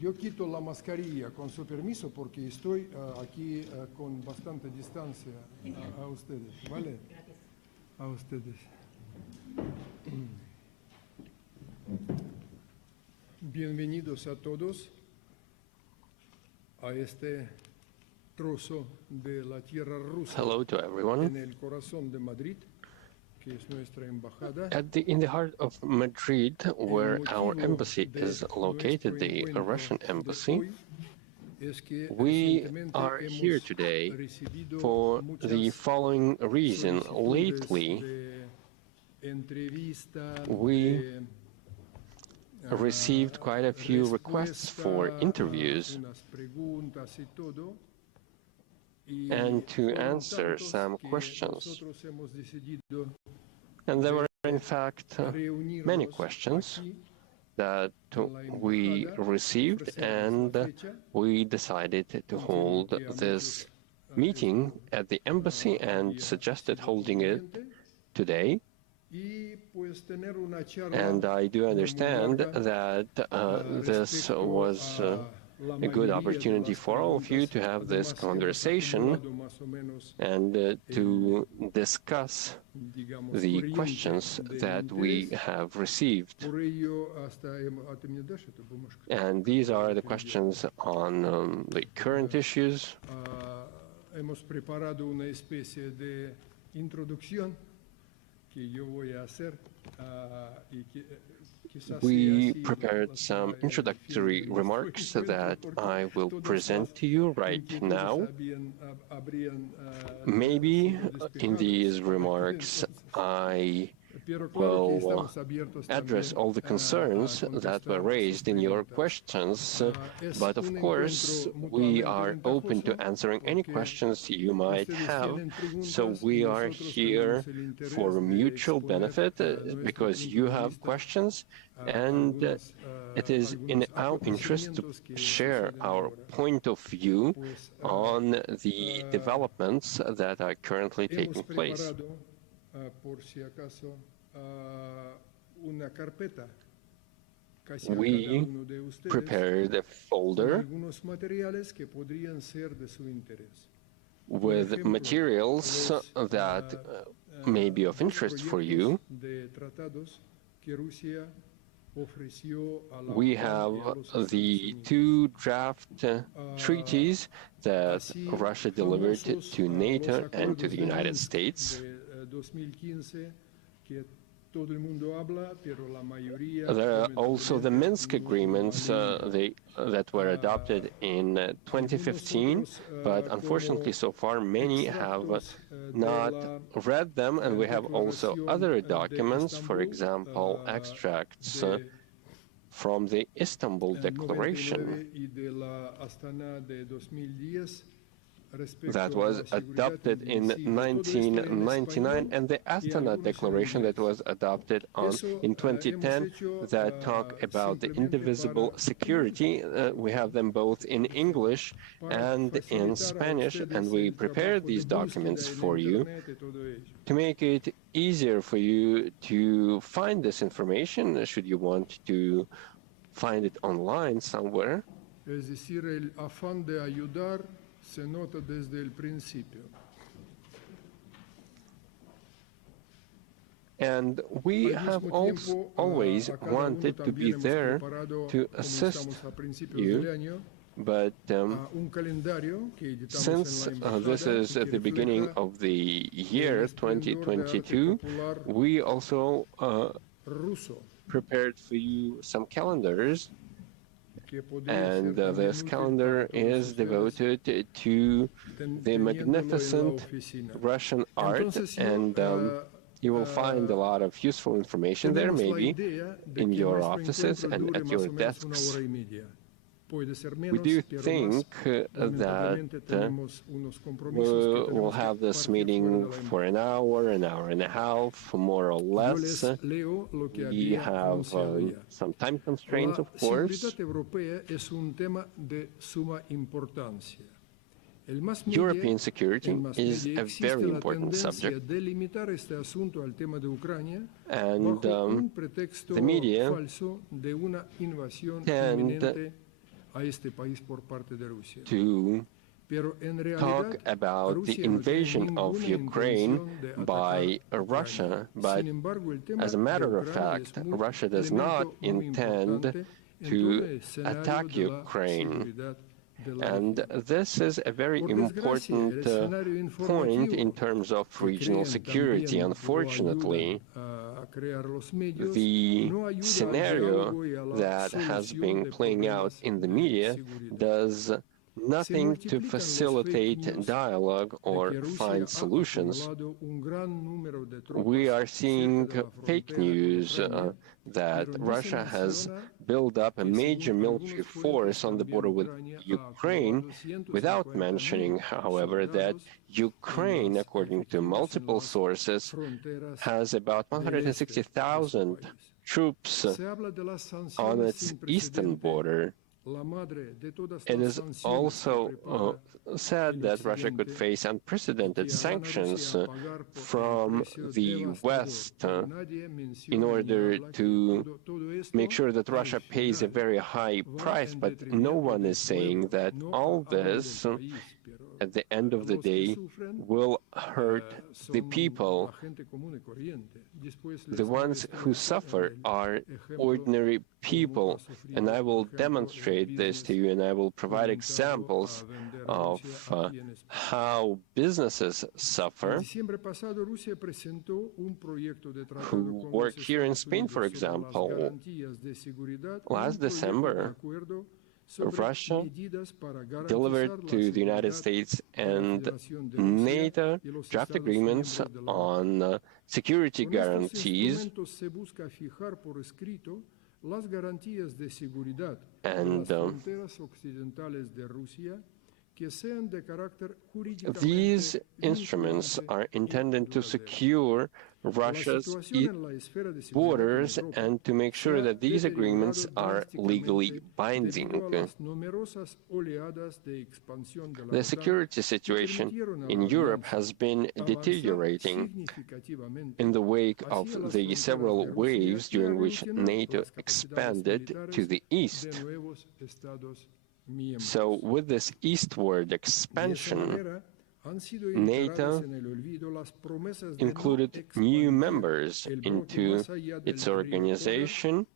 Yo quito la mascarilla con su permiso porque estoy aquí con bastante distancia a ustedes, ¿vale? A ustedes. Bienvenidos a todos a este trozo de la tierra rusa. Hello to everyone. En el corazón de Madrid, que es nuestra embajada. In the heart of Madrid, where our embassy is located, the Russian embassy, we are here today for the following reason. Lately, we received quite a few requests for interviews and to answer some questions. And there were, in fact, many questions that we received, and we decided to hold this meeting at the embassy and suggested holding it today. And I do understand that this was a good opportunity for all of you to have this conversation and to discuss the questions that we have received. And these are the questions on the current issues. We prepared some introductory remarks that I will present to you right now. Maybe in these remarks I will address all the concerns that were raised in your questions, but of course we are open to answering any questions you might have. So we are here for mutual benefit because you have questions, and it is in our interest to share our point of view on the developments that are currently taking place. We prepared a folder with materials that may be of interest for you. We have the two draft treaties that Russia delivered to NATO and to the United States. There are also the Minsk agreements that were adopted in 2015, but unfortunately so far many have not read them, and we have also other documents, for example, extracts from the Istanbul Declaration that was adopted in 1999, and the Astana Declaration that was adopted in 2010 that talk about the indivisible security. We have them both in English and in Spanish, and we prepared these documents for you to make it easier for you to find this information should you want to find it online somewhere. Es decir, el afán de ayudar se nota desde el principio. And we have always wanted to be there to assist you, but since this is at the beginning of the year 2022, we also prepared for you some calendars. And this calendar is devoted to the magnificent Russian art, and you will find a lot of useful information there, maybe in your offices and at your desks. We do think that we'll have this meeting for an hour and a half, more or less. We have some time constraints, of course. European security is a very important subject, and the media tend to talk about the invasion of Ukraine by Russia, but as a matter of fact, Russia does not intend to attack Ukraine. And this is a very important point in terms of regional security. Unfortunately, the scenario that has been playing out in the media does nothing to facilitate dialogue or find solutions. We are seeing fake news that Russia has built up a major military force on the border with Ukraine, without mentioning, however, that Ukraine, according to multiple sources, has about 160,000 troops on its eastern border. It is also said that Russia could face unprecedented sanctions from the West in order to make sure that Russia pays a very high price, but no one is saying that all this, at the end of the day, will hurt the people. The ones who suffer are ordinary people, and I will demonstrate this to you, and I will provide examples of how businesses suffer who work here in Spain, for example. Last December, Russia delivered to the United States and NATO draft agreements on security guarantees, and these instruments are intended to secure Russia's borders and to make sure that these agreements are legally binding. The security situation in Europe has been deteriorating in the wake of the several waves during which NATO expanded to the east. So with this eastward expansion, NATO included new members into its organization.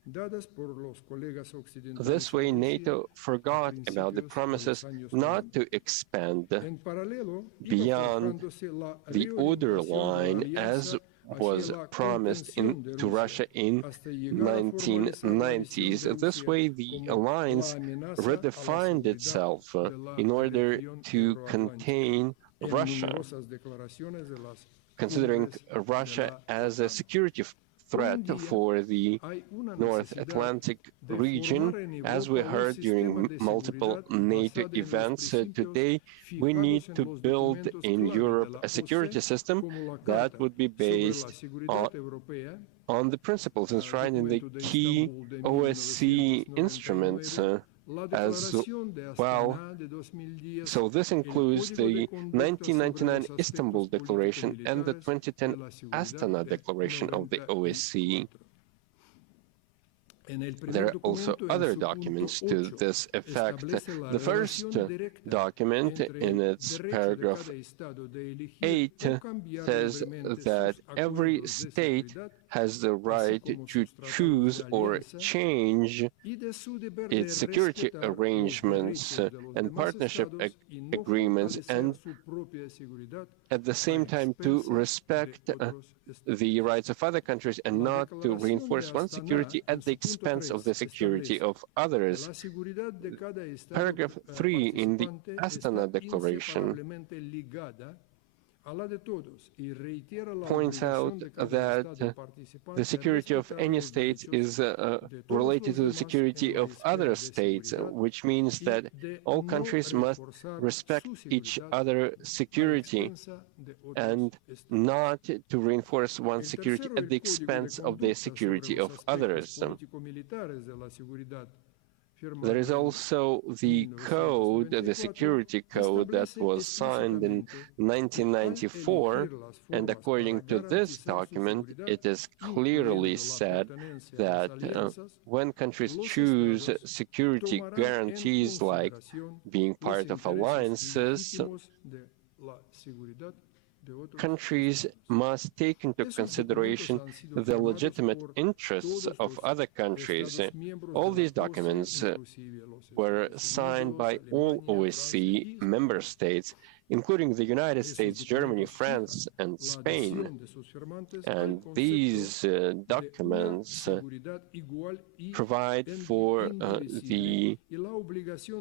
This way, NATO forgot about the promises not to expand beyond the order line as was promised to Russia in 1990s. This way, the alliance redefined itself in order to contain Russia, considering Russia as a security threat for the North Atlantic region. As we heard during multiple NATO events, today we need to build in Europe a security system that would be based on the principles enshrined in the key OSCE instruments as well. So this includes the 1999 Istanbul Declaration and the 2010 Astana Declaration of the OSCE. There are also other documents to this effect. The first document, in its paragraph 8, says that every state has the right to choose or change its security arrangements and partnership agreements, and at the same time to respect the rights of other countries and not to reinforce one security at the expense of the security of others. Paragraph 3 in the Astana Declaration points out that the security of any state is related to the security of other states, which means that all countries must respect each other's security and not to reinforce one security at the expense of the security of others. There is also the code, the security code that was signed in 1994, and according to this document, it is clearly said that when countries choose security guarantees like being part of alliances, countries must take into consideration the legitimate interests of other countries. All these documents were signed by all OSCE member states, including the United States, Germany, France, and Spain. And these documents provide for the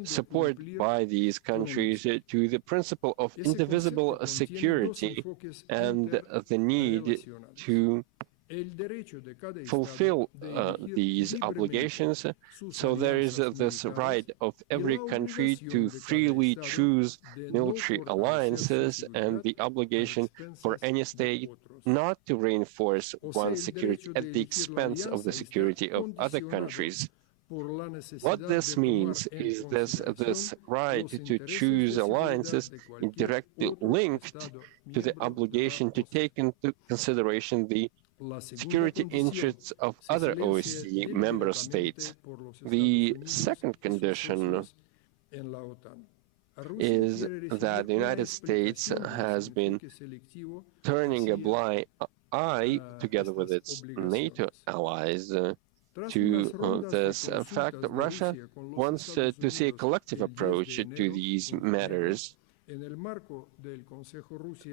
support by these countries to the principle of indivisible security and the need to fulfill these obligations. So there is this right of every country to freely choose military alliances and the obligation for any state not to reinforce one's security at the expense of the security of other countries. What this means is this right to choose alliances is directly linked to the obligation to take into consideration the security interests of other OSCE member states. The second condition is that the United States has been turning a blind eye, together with its NATO allies, to this fact. Russia wants to see a collective approach to these matters.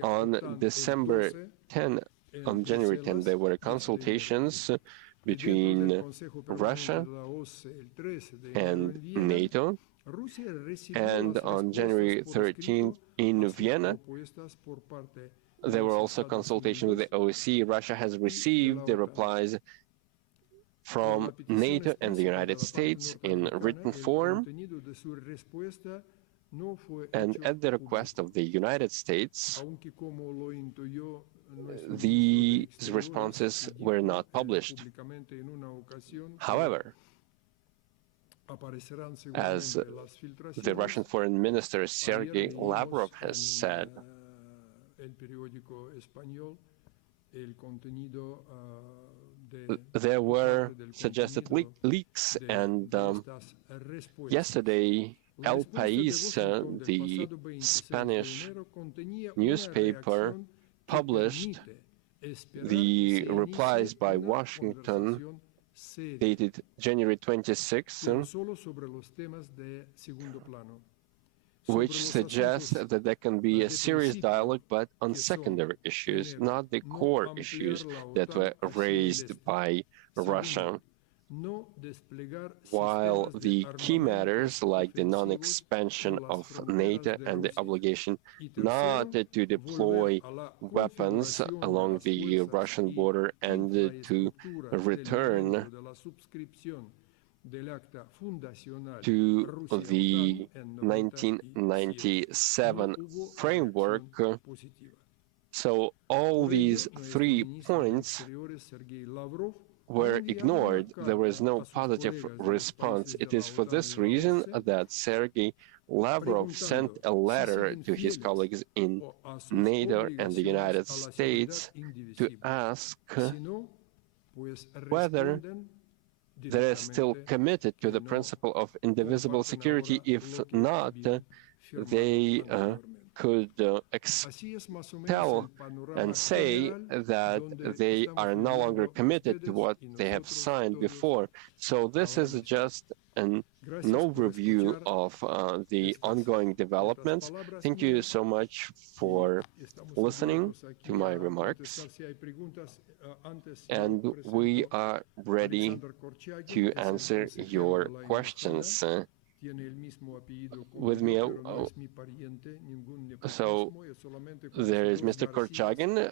On December 10, on January 10, there were consultations between Russia and NATO, and on January 13th in Vienna, there were also consultations with the OSCE. Russia has received the replies from NATO and the United States in written form, and at the request of the United States, these responses were not published. However, as the Russian Foreign Minister Sergei Lavrov has said, there were suggested leaks, and yesterday El País, the Spanish newspaper, published the replies by Washington dated January 26, which suggests that there can be a serious dialogue, but on secondary issues, not the core issues that were raised by Russia. While the key matters like the non-expansion of NATO and the obligation not to deploy weapons along the Russian border and to return to the 1997 framework. So all these 3 points were ignored. There was no positive response. It is for this reason that Sergei Lavrov sent a letter to his colleagues in NATO and the United States to ask whether they are still committed to the principle of indivisible security. If not, they could tell and say that they are no longer committed to what they have signed before. So this is just an overview of the ongoing developments. Thank you so much for listening to my remarks, and we are ready to answer your questions. With me, so there is Mr. Korchagin.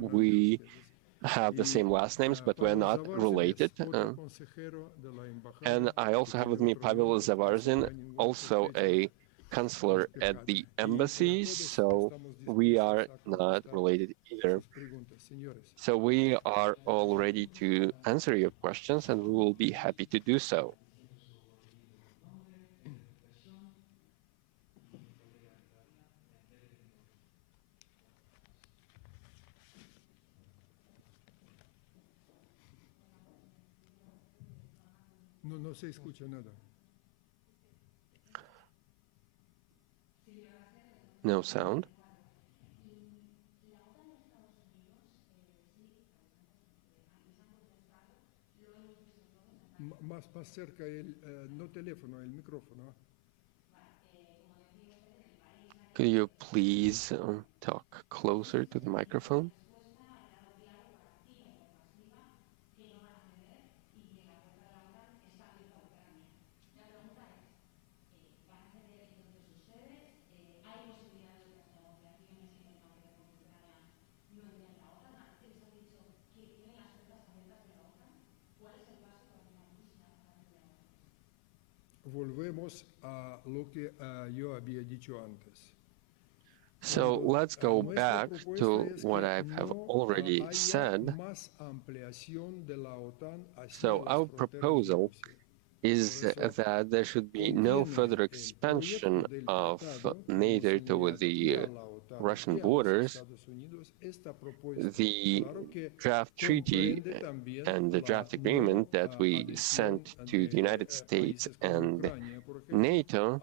We have the same last names, but we're not related. And I also have with me Pavel Zavarzin, also a counselor at the embassy, so we are not related either. So we are all ready to answer your questions, and we will be happy to do so. No se escucha nada. No sound. Más cerca no teléfono, el micrófono. Could you please talk closer to the microphone? Volvemos a lo que yo había dicho antes. So let's go back to what I have already said. So our proposal is that there should be no further expansion of NATO toward the Russian borders. The draft treaty and the draft agreement that we sent to the United States and NATO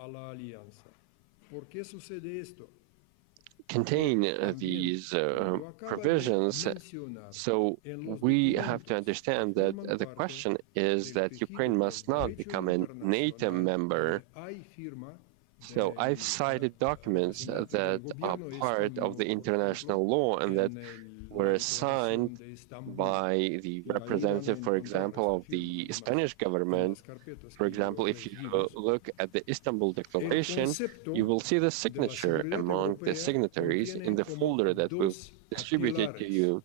contain these provisions. So we have to understand that the question is that Ukraine must not become a NATO member. So I've cited documents that are part of the international law and that were signed by the representative, for example, of the Spanish government. For example, if you look at the Istanbul Declaration, you will see the signature among the signatories in the folder that we've distributed to you.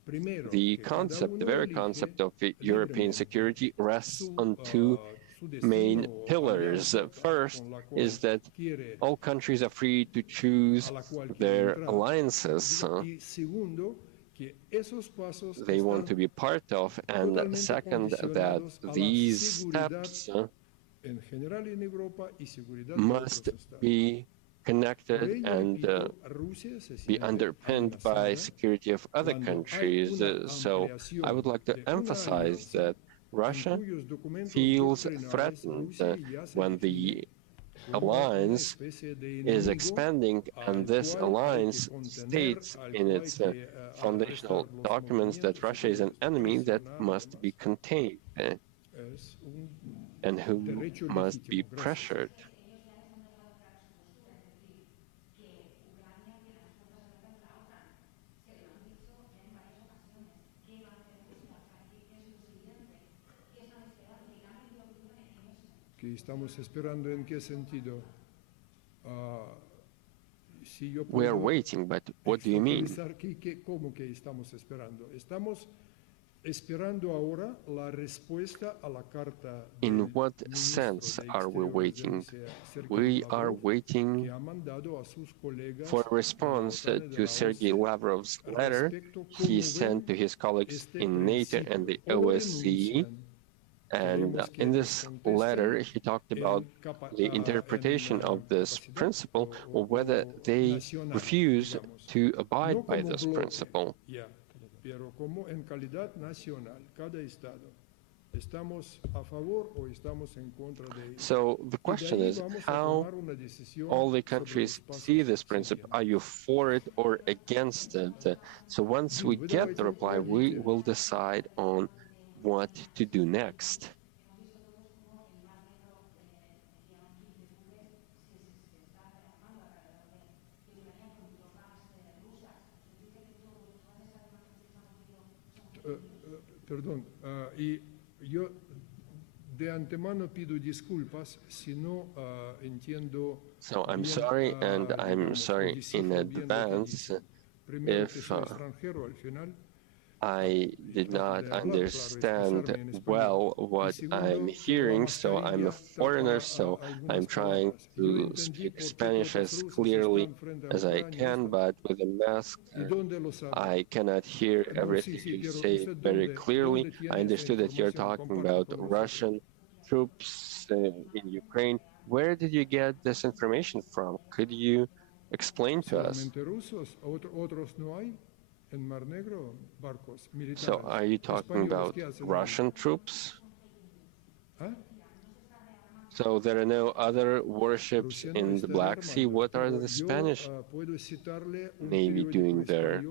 The concept, the very concept of European security rests on two main pillars. First is that all countries are free to choose their alliances they want to be part of, and second, that these steps must be connected and be underpinned by security of other countries. So I would like to emphasize that Russia feels threatened when the alliance is expanding, and this alliance states in its foundational documents that Russia is an enemy that must be contained and who must be pressured. Que estamos esperando en qué sentido? We are waiting, but what do you mean? ¿Cómo que estamos esperando? Estamos esperando ahora la respuesta a la carta. In what sense are we waiting? We are waiting for a response to Sergei Lavrov's letter he sent to his colleagues in NATO and the OSCE. And in this letter, he talked about the interpretation of this principle, or whether they refuse to abide by this principle. So the question is how all the countries see this principle. Are you for it or against it? So once we get the reply, we will decide on what to do next. Perdón, y yo de antemano pido disculpas si no entiendo. So I'm sorry, and I'm sorry in advance if I did not understand well what I'm hearing. So I'm a foreigner, so I'm trying to speak Spanish as clearly as I can, but with a mask, I cannot hear everything you say very clearly. I understood that you're talking about Russian troops in Ukraine. Where did you get this information from? Could you explain to us? So are you talking about Russian troops? So there are no other warships in the Black Sea. What are the Spanish Navy doing there?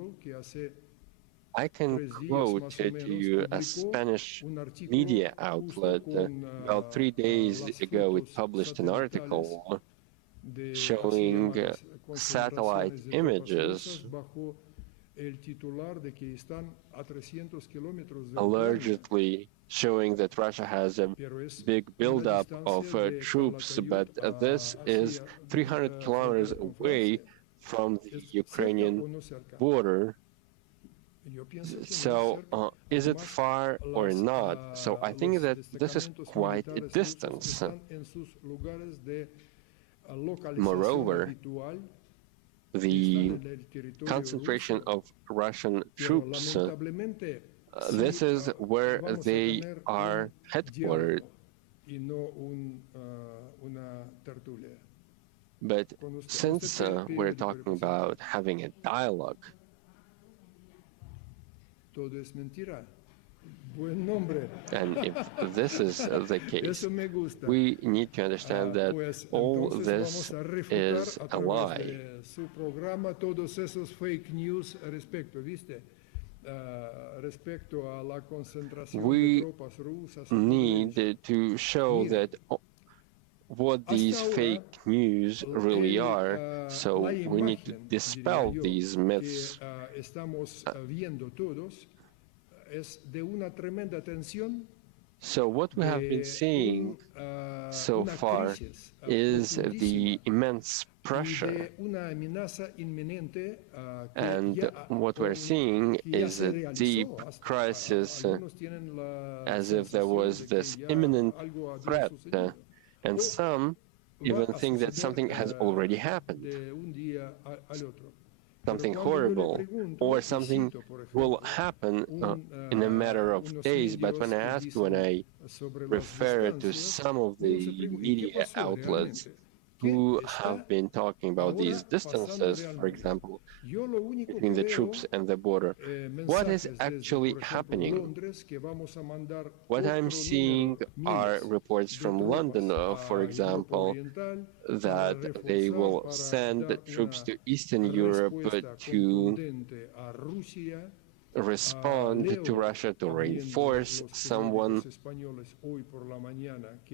I can quote to you a Spanish media outlet. About 3 days ago, it published an article showing satellite images allegedly showing that Russia has a big buildup of troops, but this is 300 kilometers away from the Ukrainian border. So is it far or not? So I think that this is quite a distance. Moreover, the concentration of Russian troops, this is where they are headquartered. But since we're talking about having a dialogue, and if this is the case, we need to understand that all this is a lie. We need to show that what these fake news really are, so we need to dispel these myths. So what we have been seeing so far is the immense pressure, and what we're seeing is a deep crisis, as if there was this imminent threat, and some even think that something has already happened, something horrible, or something will happen in a matter of days. But when I refer to some of the media outlets who have been talking about these distances, for example, between the troops and the border, what is actually happening? What I'm seeing are reports from London, for example, that they will send troops to Eastern Europe to respond to Russia, to reinforce someone.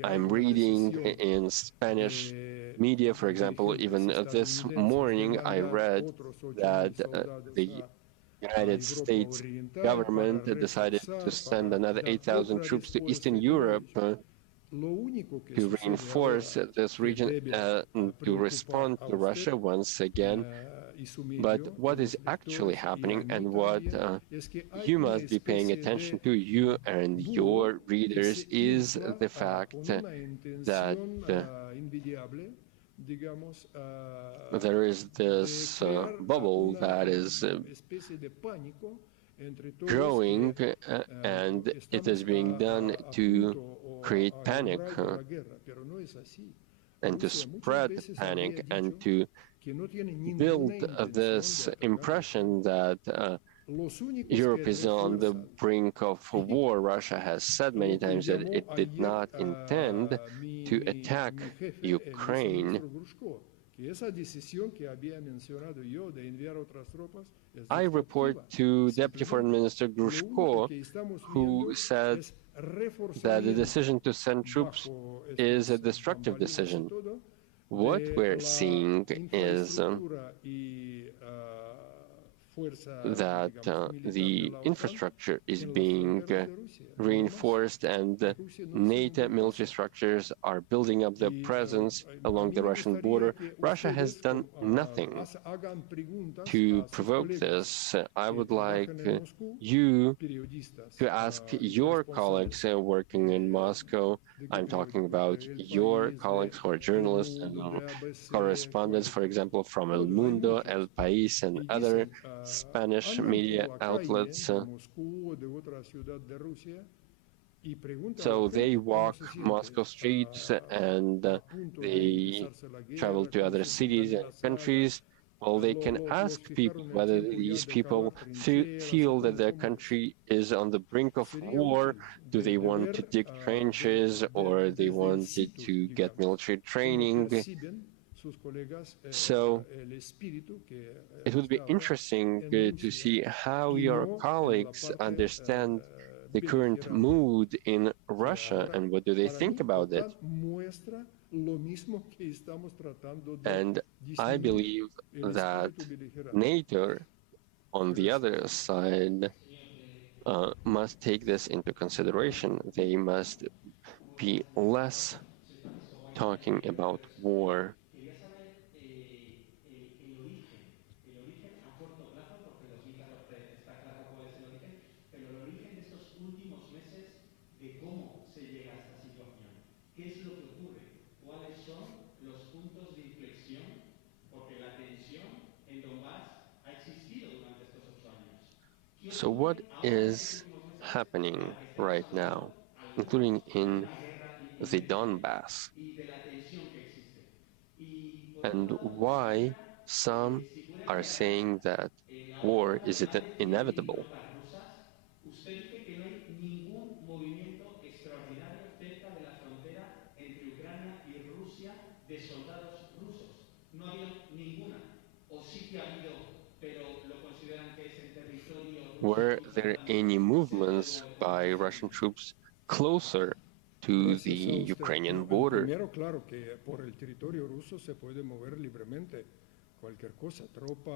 I'm reading in Spanish media, for example, even this morning I read that the United States government decided to send another 8,000 troops to Eastern Europe to reinforce this region to respond to Russia once again. But what is actually happening, and what you must be paying attention to, you and your readers, is the fact that there is this bubble that is growing, and it is being done to create panic and to spread panic and to build this impression that Europe is on the brink of war. Russia has said many times that it did not intend to attack Ukraine. I report to Deputy Foreign Minister Grushko, who said that the decision to send troops is a destructive decision. What we're seeing is that the infrastructure is being reinforced, and NATO military structures are building up their presence along the Russian border. Russia has done nothing to provoke this. I would like you to ask your colleagues working in Moscow. I'm talking about your colleagues who are journalists and correspondents, for example, from El Mundo, El País, and other Spanish media outlets. So they walk Moscow streets and they travel to other cities and countries Well, they can ask people whether these people feel that their country is on the brink of war. Do they want to dig trenches, or they wanted to get military training? So it would be interesting to see how your colleagues understand the current mood in Russia and what do they think about it. And I believe that NATO, on the other side, must take this into consideration. They must be less talking about war. So what is happening right now, including in the Donbass, and why some are saying that war is inevitable? Were there any movements by Russian troops closer to the Ukrainian border?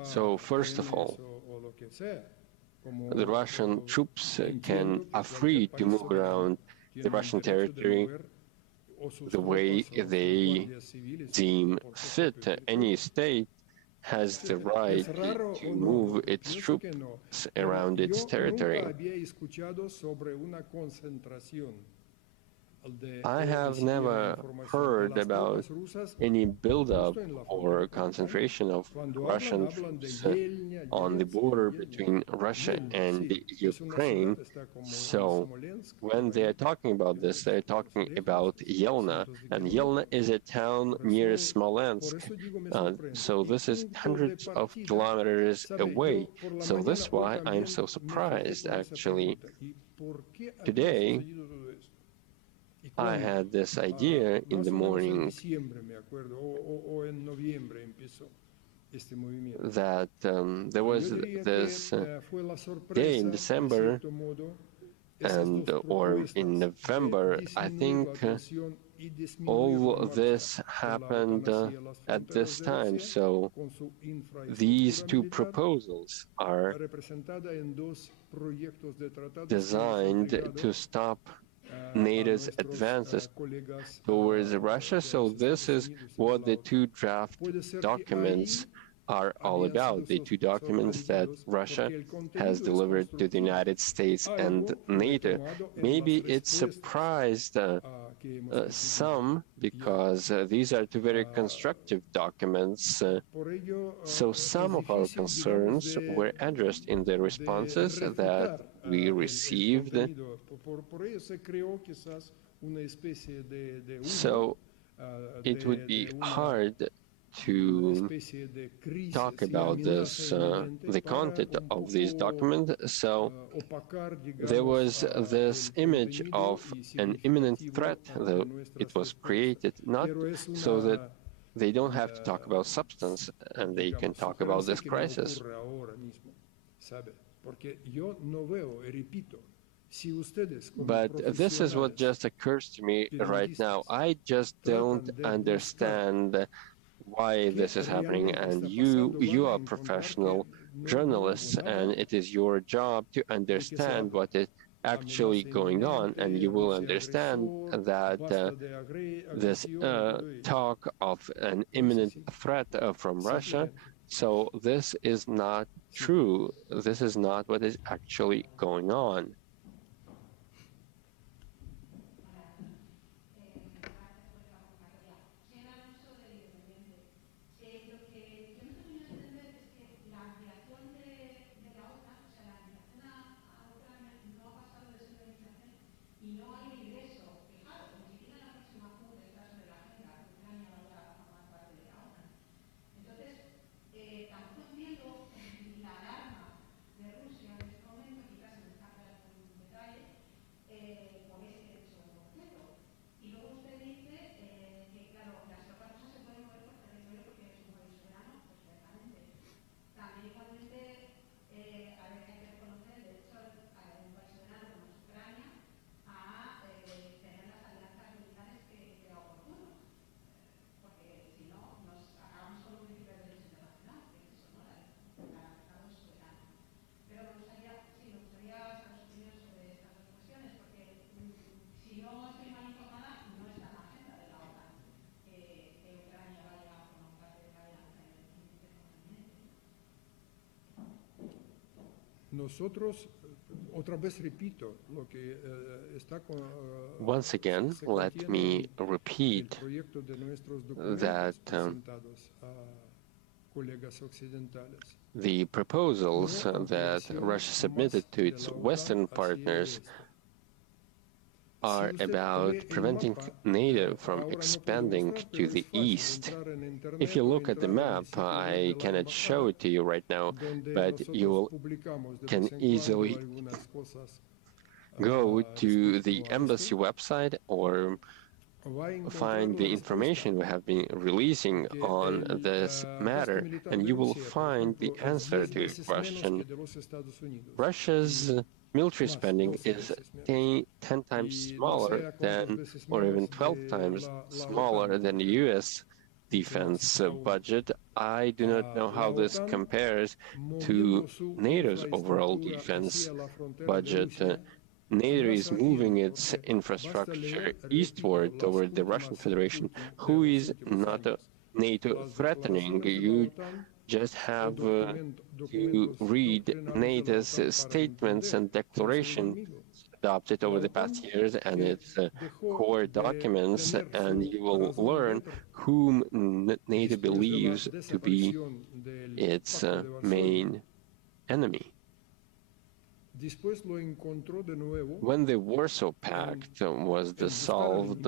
So first of all, the Russian troops are free to move around the Russian territory the way they deem fit. Any state has the right to move its troops around its territory. I have never heard about any buildup or concentration of Russian troops on the border between Russia and Ukraine. So when they're talking about this, they're talking about Yelna, and Yelna is a town near Smolensk. So this is hundreds of kilometers away. So that's why I'm so surprised, actually. Today, I had this idea in the morning that there was this day in December or in November, I think all this happened at this time. So these two proposals are designed to stop NATO's advances towards Russia. So this is what the two draft documents are all about, the two documents that Russia has delivered to the United States and NATO. Maybe it surprised some because these are two very constructive documents. So some of our concerns were addressed in the responses that we received. So it would be hard to talk about this, the content of these documents. So there was this image of an imminent threat, though it was created not so that they don't have to talk about substance and they can talk about this crisis. But this is what just occurs to me right now. I just don't understand why this is happening, and you are professional journalists, and it is your job to understand what is actually going on, and you will understand that this talk of an imminent threat from Russia, so this is not true. This is not what is actually going on. Once again, let me repeat that the proposals that Russia submitted to its Western partners are about preventing NATO from expanding to the east. If you look at the map, I cannot show it to you right now, but you can easily go to the embassy website or find the information we have been releasing on this matter, and you will find the answer to your question. Russia's military spending is 10 times smaller than, or even 12 times smaller than the US defense budget. I do not know how this compares to NATO's overall defense budget. NATO is moving its infrastructure eastward toward the Russian Federation, who is not NATO threatening. You just have to read NATO's statements and declarations adopted over the past years and its core documents, and you will learn whom NATO believes to be its main enemy. When the Warsaw Pact was dissolved,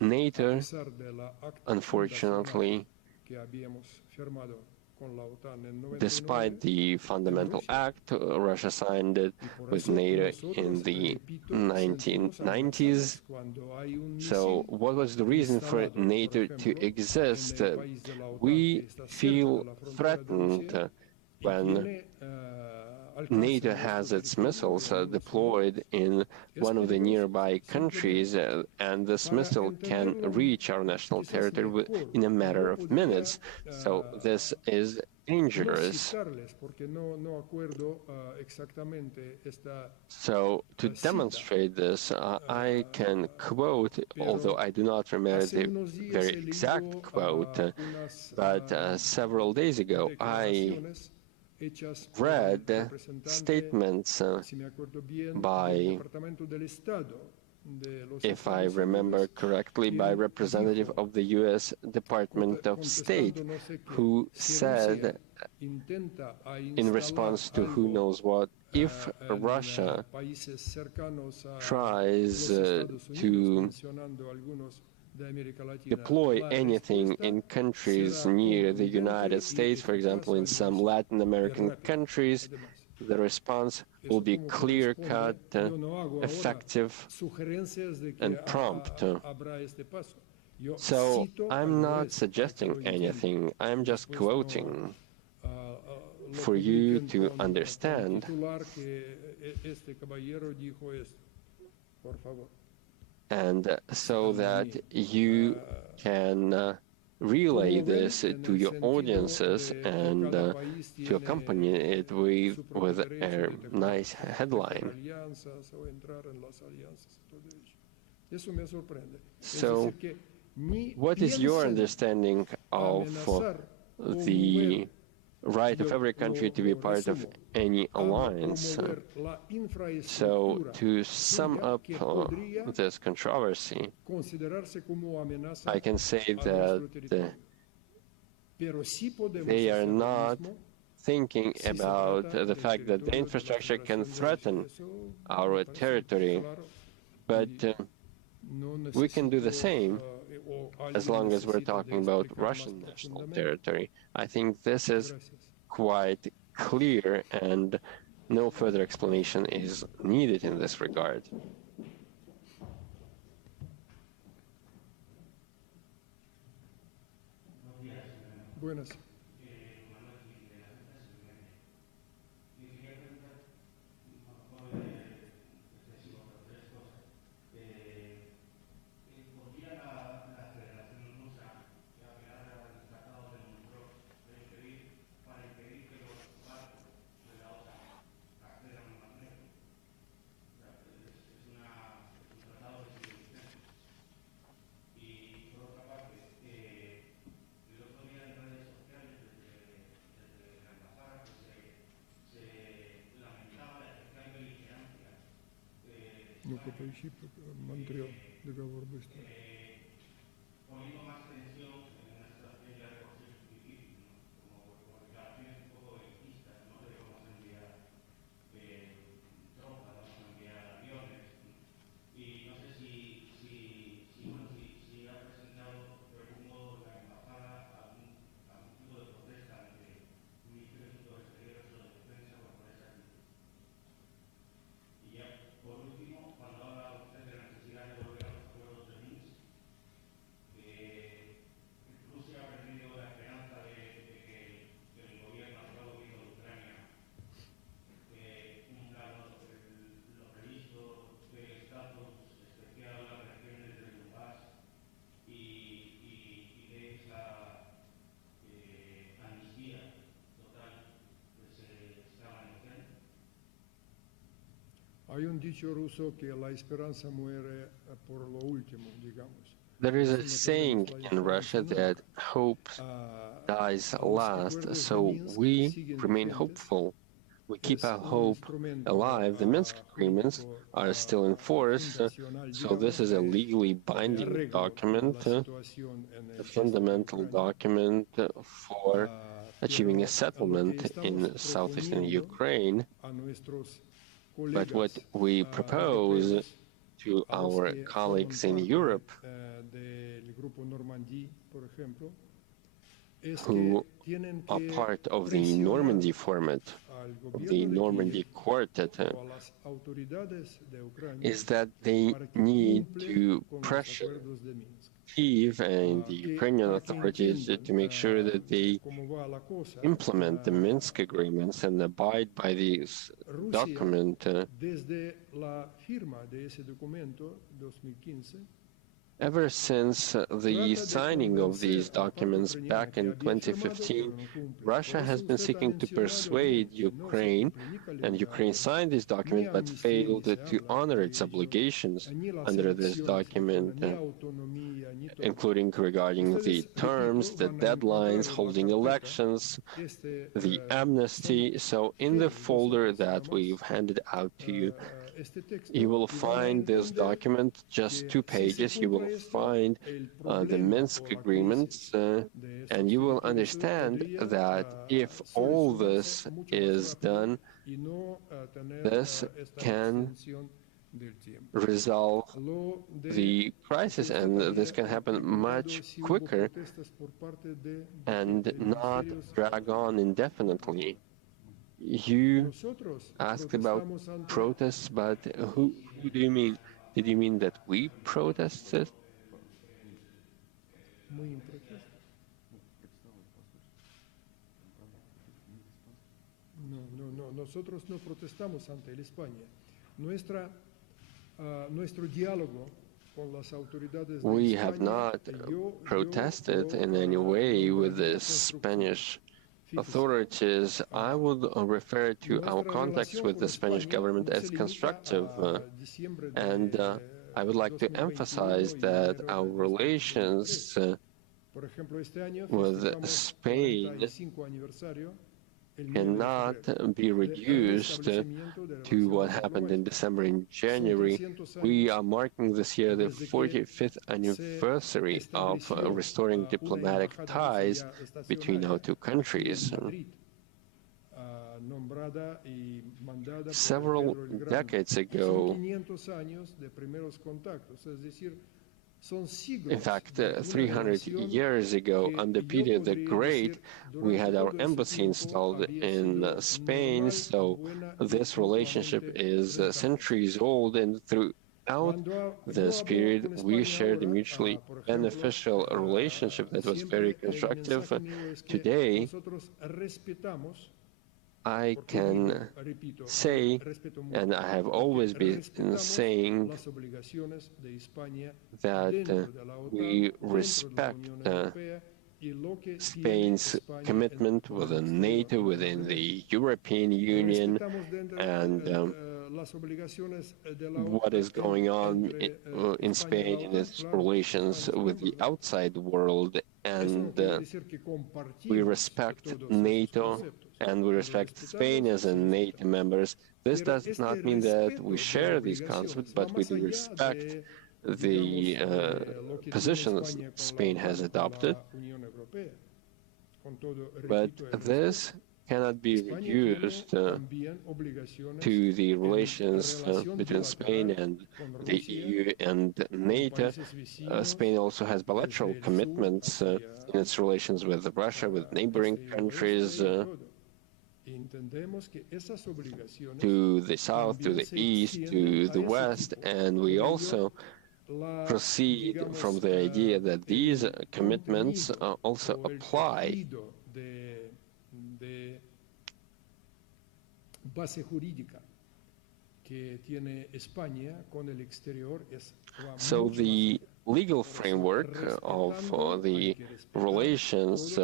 NATO, unfortunately, despite the fundamental act, Russia signed it with NATO in the 1990s. So what was the reason for NATO to exist? We feel threatened when NATO has its missiles deployed in one of the nearby countries, and this missile can reach our national territory in a matter of minutes. So this is dangerous. So to demonstrate this, I can quote, although I do not remember the very exact quote, but several days ago I read statements by, if I remember correctly, by a representative of the U.S. Department of State, who said, in response to who knows what, if Russia tries to deploy anything in countries near the United States, for example, in some Latin American countries, the response will be clear-cut, effective, and prompt. So I'm not suggesting anything, I'm just quoting for you to understand. And so that you can relay this to your audiences and to accompany it with a nice headline. So, what is your understanding of the right of every country to be part of any alliance? So, to sum up this controversy, I can say that they are not thinking about the fact that the infrastructure can threaten our territory, but we can do the same as long as we're talking about Russian national territory. I think this is quite clear, and no further explanation is needed in this regard. Buenas. это ищи, Монтреал, договор быстро. Hay un dicho ruso que la esperanza muere por lo último, digamos. There is a saying in Russia that hope dies last, so we remain hopeful. We keep our hope alive. The Minsk agreements are still in force, so this is a legally binding document, a fundamental document for achieving a settlement in southeastern Ukraine. But what we propose to our colleagues in Europe, who are part of the Normandy format, of the Normandy Quartet, is that they need to pressure Kyiv and the Ukrainian authorities to make sure that they implement the Minsk agreements and abide by this document. Ever since the signing of these documents back in 2015, Russia has been seeking to persuade Ukraine, and Ukraine signed this document but failed to honor its obligations under this document, including regarding the terms, the deadlines, holding elections, the amnesty. So in the folder that we've handed out to you, you will find this document, just 2 pages. You will find the Minsk agreements, and you will understand that if all this is done, this can resolve the crisis, and this can happen much quicker and not drag on indefinitely. You asked about protests, but who do you mean? Did you mean that we protested? No, nosotros no protestamos ante el España. Nuestro diálogo con las autoridades de We have not protested in any way with the Spanish authorities. I would refer to our contacts with the Spanish government as constructive, and I would like to emphasize that our relations with Spain cannot be reduced to what happened in December and January. We are marking this year the 45th anniversary of restoring diplomatic ties between our two countries. Several decades ago, in fact, 300 years ago, under Peter the Great, we had our embassy installed in Spain, so this relationship is centuries old, and throughout this period, we shared a mutually beneficial relationship that was very constructive. Today, I can say, and I have always been saying, that we respect Spain's commitment within NATO, within the European Union, and what is going on in Spain in its relations with the outside world and we respect NATO, and we respect Spain as a NATO member. This does not mean that we share these concepts, but we do respect the positions Spain has adopted. But this cannot be reduced to the relations between Spain and the EU and NATO. Spain also has bilateral commitments in its relations with Russia, with neighboring countries, to the south, to the east, to the west, and we also proceed from the idea that these commitments also apply so the legal framework of the relations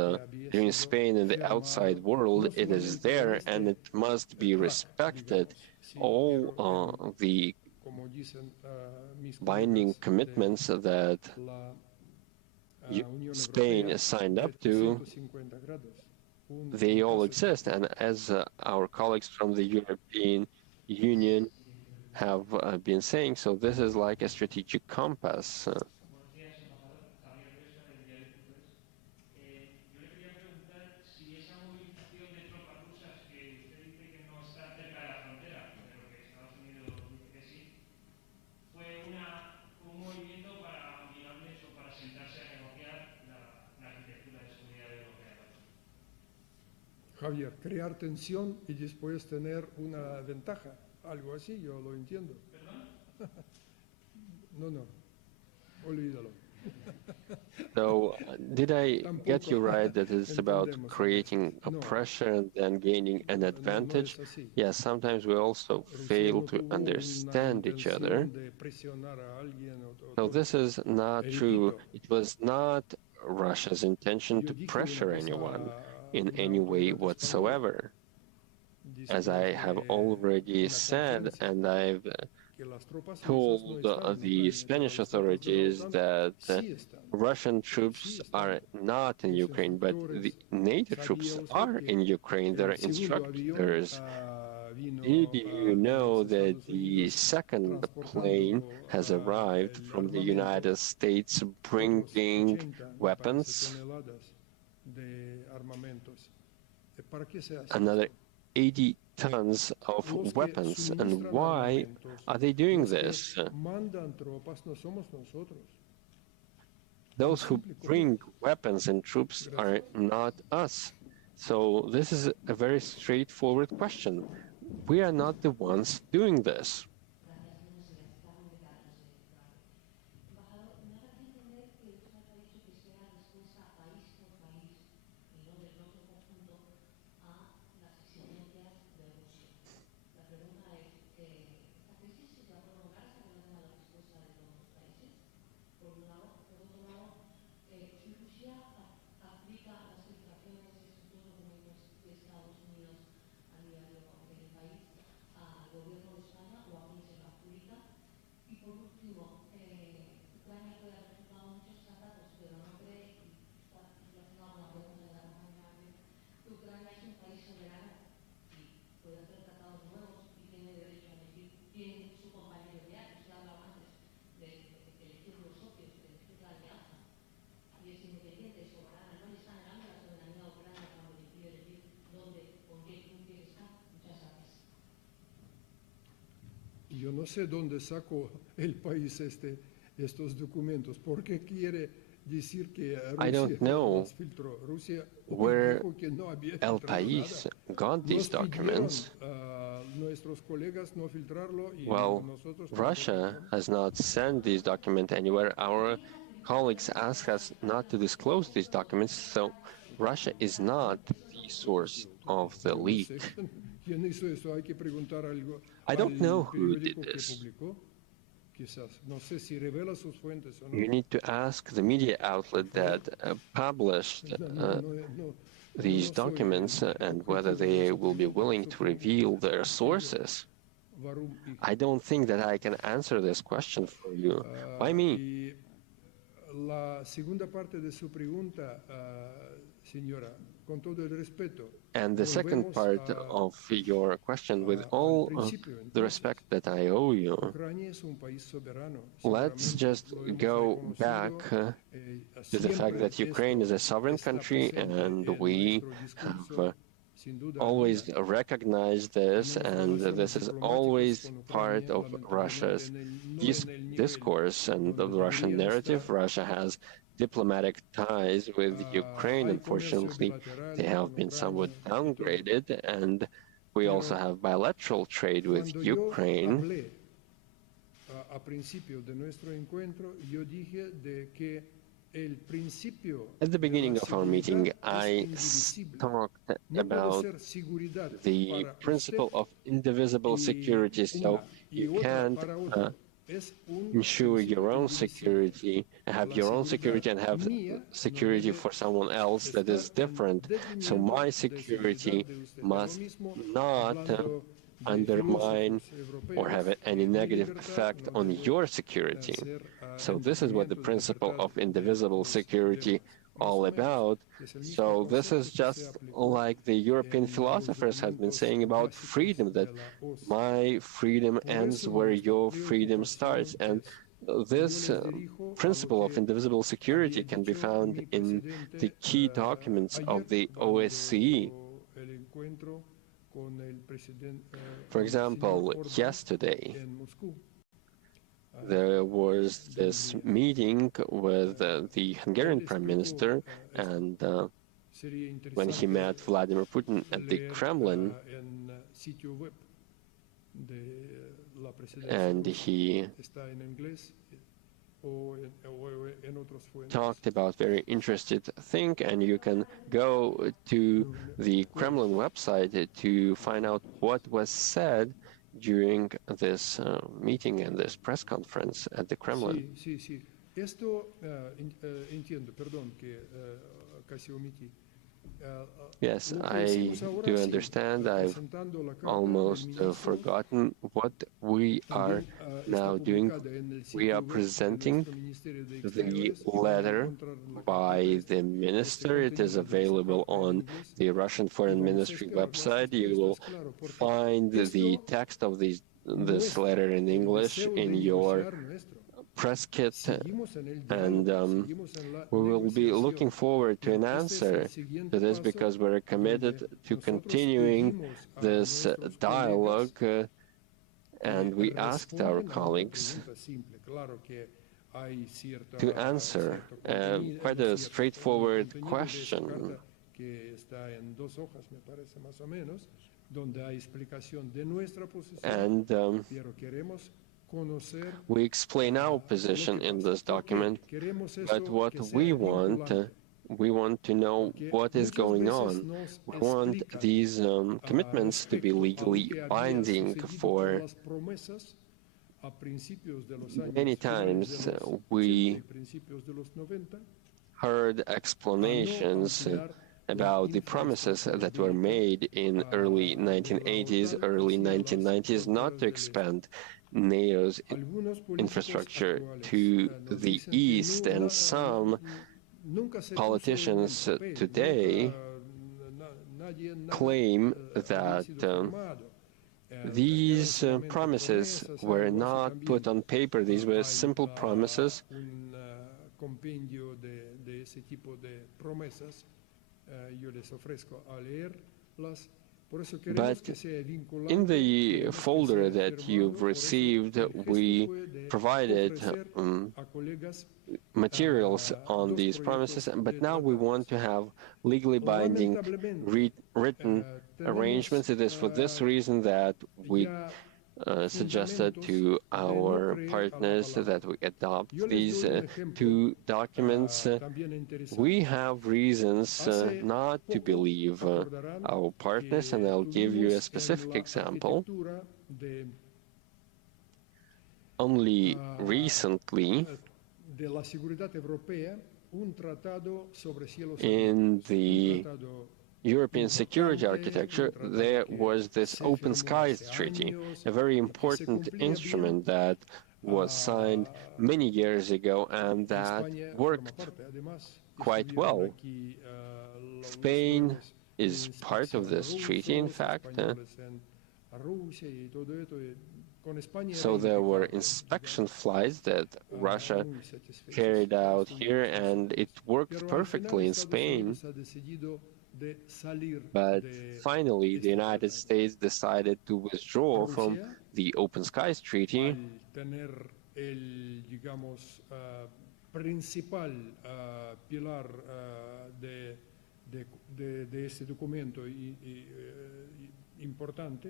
between Spain and the outside world, it is there and it must be respected. All the binding commitments that Spain signed up to, they all exist. And as our colleagues from the European Union have been saying, so this is like a strategic compass. Javier, crear tensión y después tener una ventaja, algo así, yo lo entiendo. No, olvídalo. So, did I get you right that it's about creating a pressure and then gaining an advantage? Yes, sometimes we also fail to understand each other. So this is not true. It was not Russia's intention to pressure anyone in any way whatsoever. As I have already said, and I've told the Spanish authorities that Russian troops are not in Ukraine, but the NATO troops are in Ukraine. They're instructors. Did you know that the second plane has arrived from the United States bringing weapons? Another 80 tons of weapons. And why are they doing this? Those who bring weapons and troops are not us. So this is a very straightforward question. We are not the ones doing this. Yo no sé dónde sacó el país estos documentos. ¿Por qué quiere decir que I don't know Rusia where dijo que no había El filtrado País nada? got these Nos pidieron, documents. Nuestros colegas no filtrarlo y Well, nosotros Russia tampoco. has not sent these documents anywhere. Our colleagues ask us not to disclose these documents, so Russia is not the source of the Yo no leak. sé quién hizo eso. Hay que preguntar algo I don't know al who did periódico que this. publicó. Quizás. No sé si revela sus fuentes o no. You need to ask the media outlet that published these documents and whether they will be willing to reveal their sources. I don't think that I can answer this question for you. Why me? La segunda parte de su pregunta, señora, con todo el respeto. And the second part of your question, with all the respect that I owe you, let's just go back to the fact that Ukraine is a sovereign country, and we have always recognized this, and this is always part of Russia's discourse and the Russian narrative. Russia has diplomatic ties with Ukraine. Unfortunately, they have been somewhat downgraded, and we also have bilateral trade with Ukraine. At the beginning of our meeting, I talked about the principle of indivisible security. So you can't ensure your own security, have your own security and have security for someone else that is different. So my security must not undermine or have any negative effect on your security. So this is what the principle of indivisible security all about. So this is just like the European philosophers have been saying about freedom, that my freedom ends where your freedom starts. And this principle of indivisible security can be found in the key documents of the OSCE. For example, yesterday, there was this meeting with the Hungarian Prime Minister, and when he met Vladimir Putin at the Kremlin, and he talked about very interesting thing, and you can go to the Kremlin website to find out what was said during this meeting and this press conference at the Kremlin. Yes, I do understand. I've almost forgotten what we are now doing. We are presenting the letter by the minister. It is available on the Russian Foreign Ministry website. You will find the text of this letter in English in your press kit, and we will be looking forward to an answer to this, because we're committed to continuing this dialogue, and we asked our colleagues to answer quite a straightforward question. And we explain our position in this document, but what we want to know what is going on. We want these commitments to be legally binding. For many times we heard explanations about the promises that were made in early 1980s, early 1990s, not to expand NATO's infrastructure to the east, and some politicians today claim that these promises were not put on paper. These were simple promises. But in the folder that you've received, we provided materials on these promises, but now we want to have legally binding written arrangements. It is for this reason that we suggested to our partners that we adopt these two documents. We have reasons not to believe our partners, and I'll give you a specific example. Only recently, in the European security architecture, there was this Open Skies Treaty, a very important instrument that was signed many years ago, and that worked quite well. Spain is part of this treaty, in fact. So there were inspection flights that Russia carried out here, and it worked perfectly in Spain. But finally, the United States decided to withdraw from the Open Skies Treaty,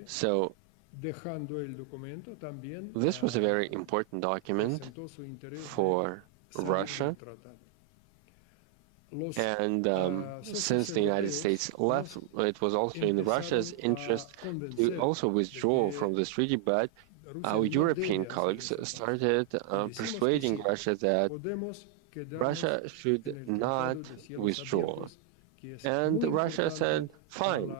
so this was a very important document for Russia. And since the United States left, it was also in Russia's interest to also withdraw from this treaty, but our European colleagues started persuading Russia that Russia should not withdraw. And Russia said, fine,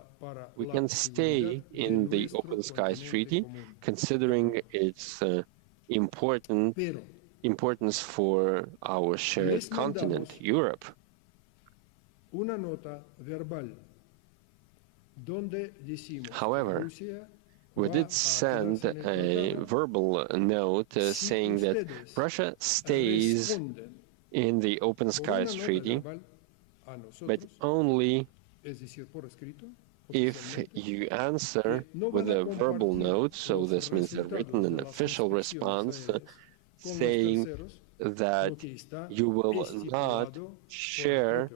we can stay in the Open Skies Treaty, considering its importance for our shared continent, Europe. However, we did send a verbal note saying that Russia stays in the Open Skies Treaty, but only if you answer with a verbal note, so this means a written and official response saying that you will not share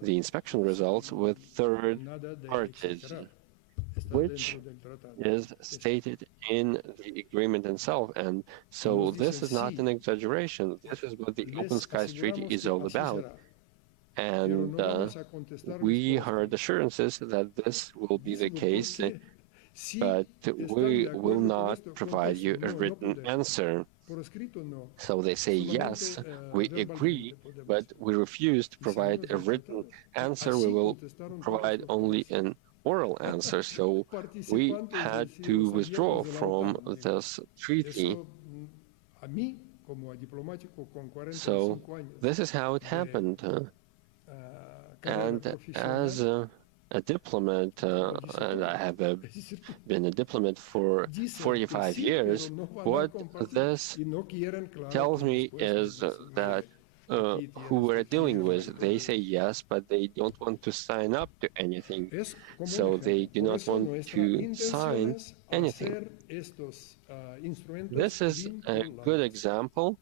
the inspection results with third parties, which is stated in the agreement itself. And so this is not an exaggeration. This is what the Open Skies Treaty is all about. And we heard assurances that this will be the case, but we will not provide you a written answer. So they say, yes, we agree, but we refuse to provide a written answer. We will provide only an oral answer. So we had to withdraw from this treaty. So this is how it happened. And as a diplomat, and I have been a diplomat for 45 years, what this tells me is that who we're dealing with, they say yes, but they don't want to sign up to anything. So they do not want to sign anything. This is a good example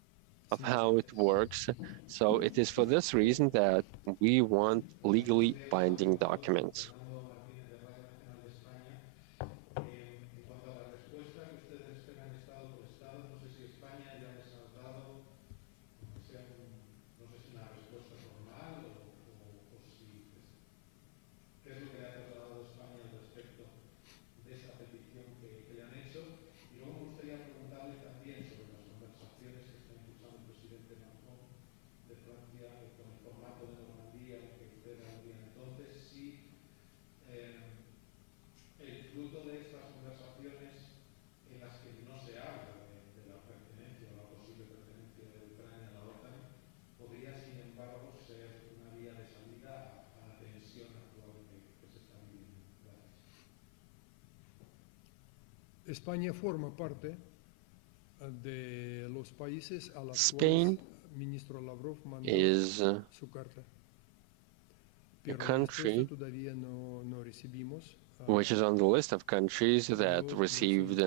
of how it works. So it is for this reason that we want legally binding documents. Spain is a country which is on the list of countries that received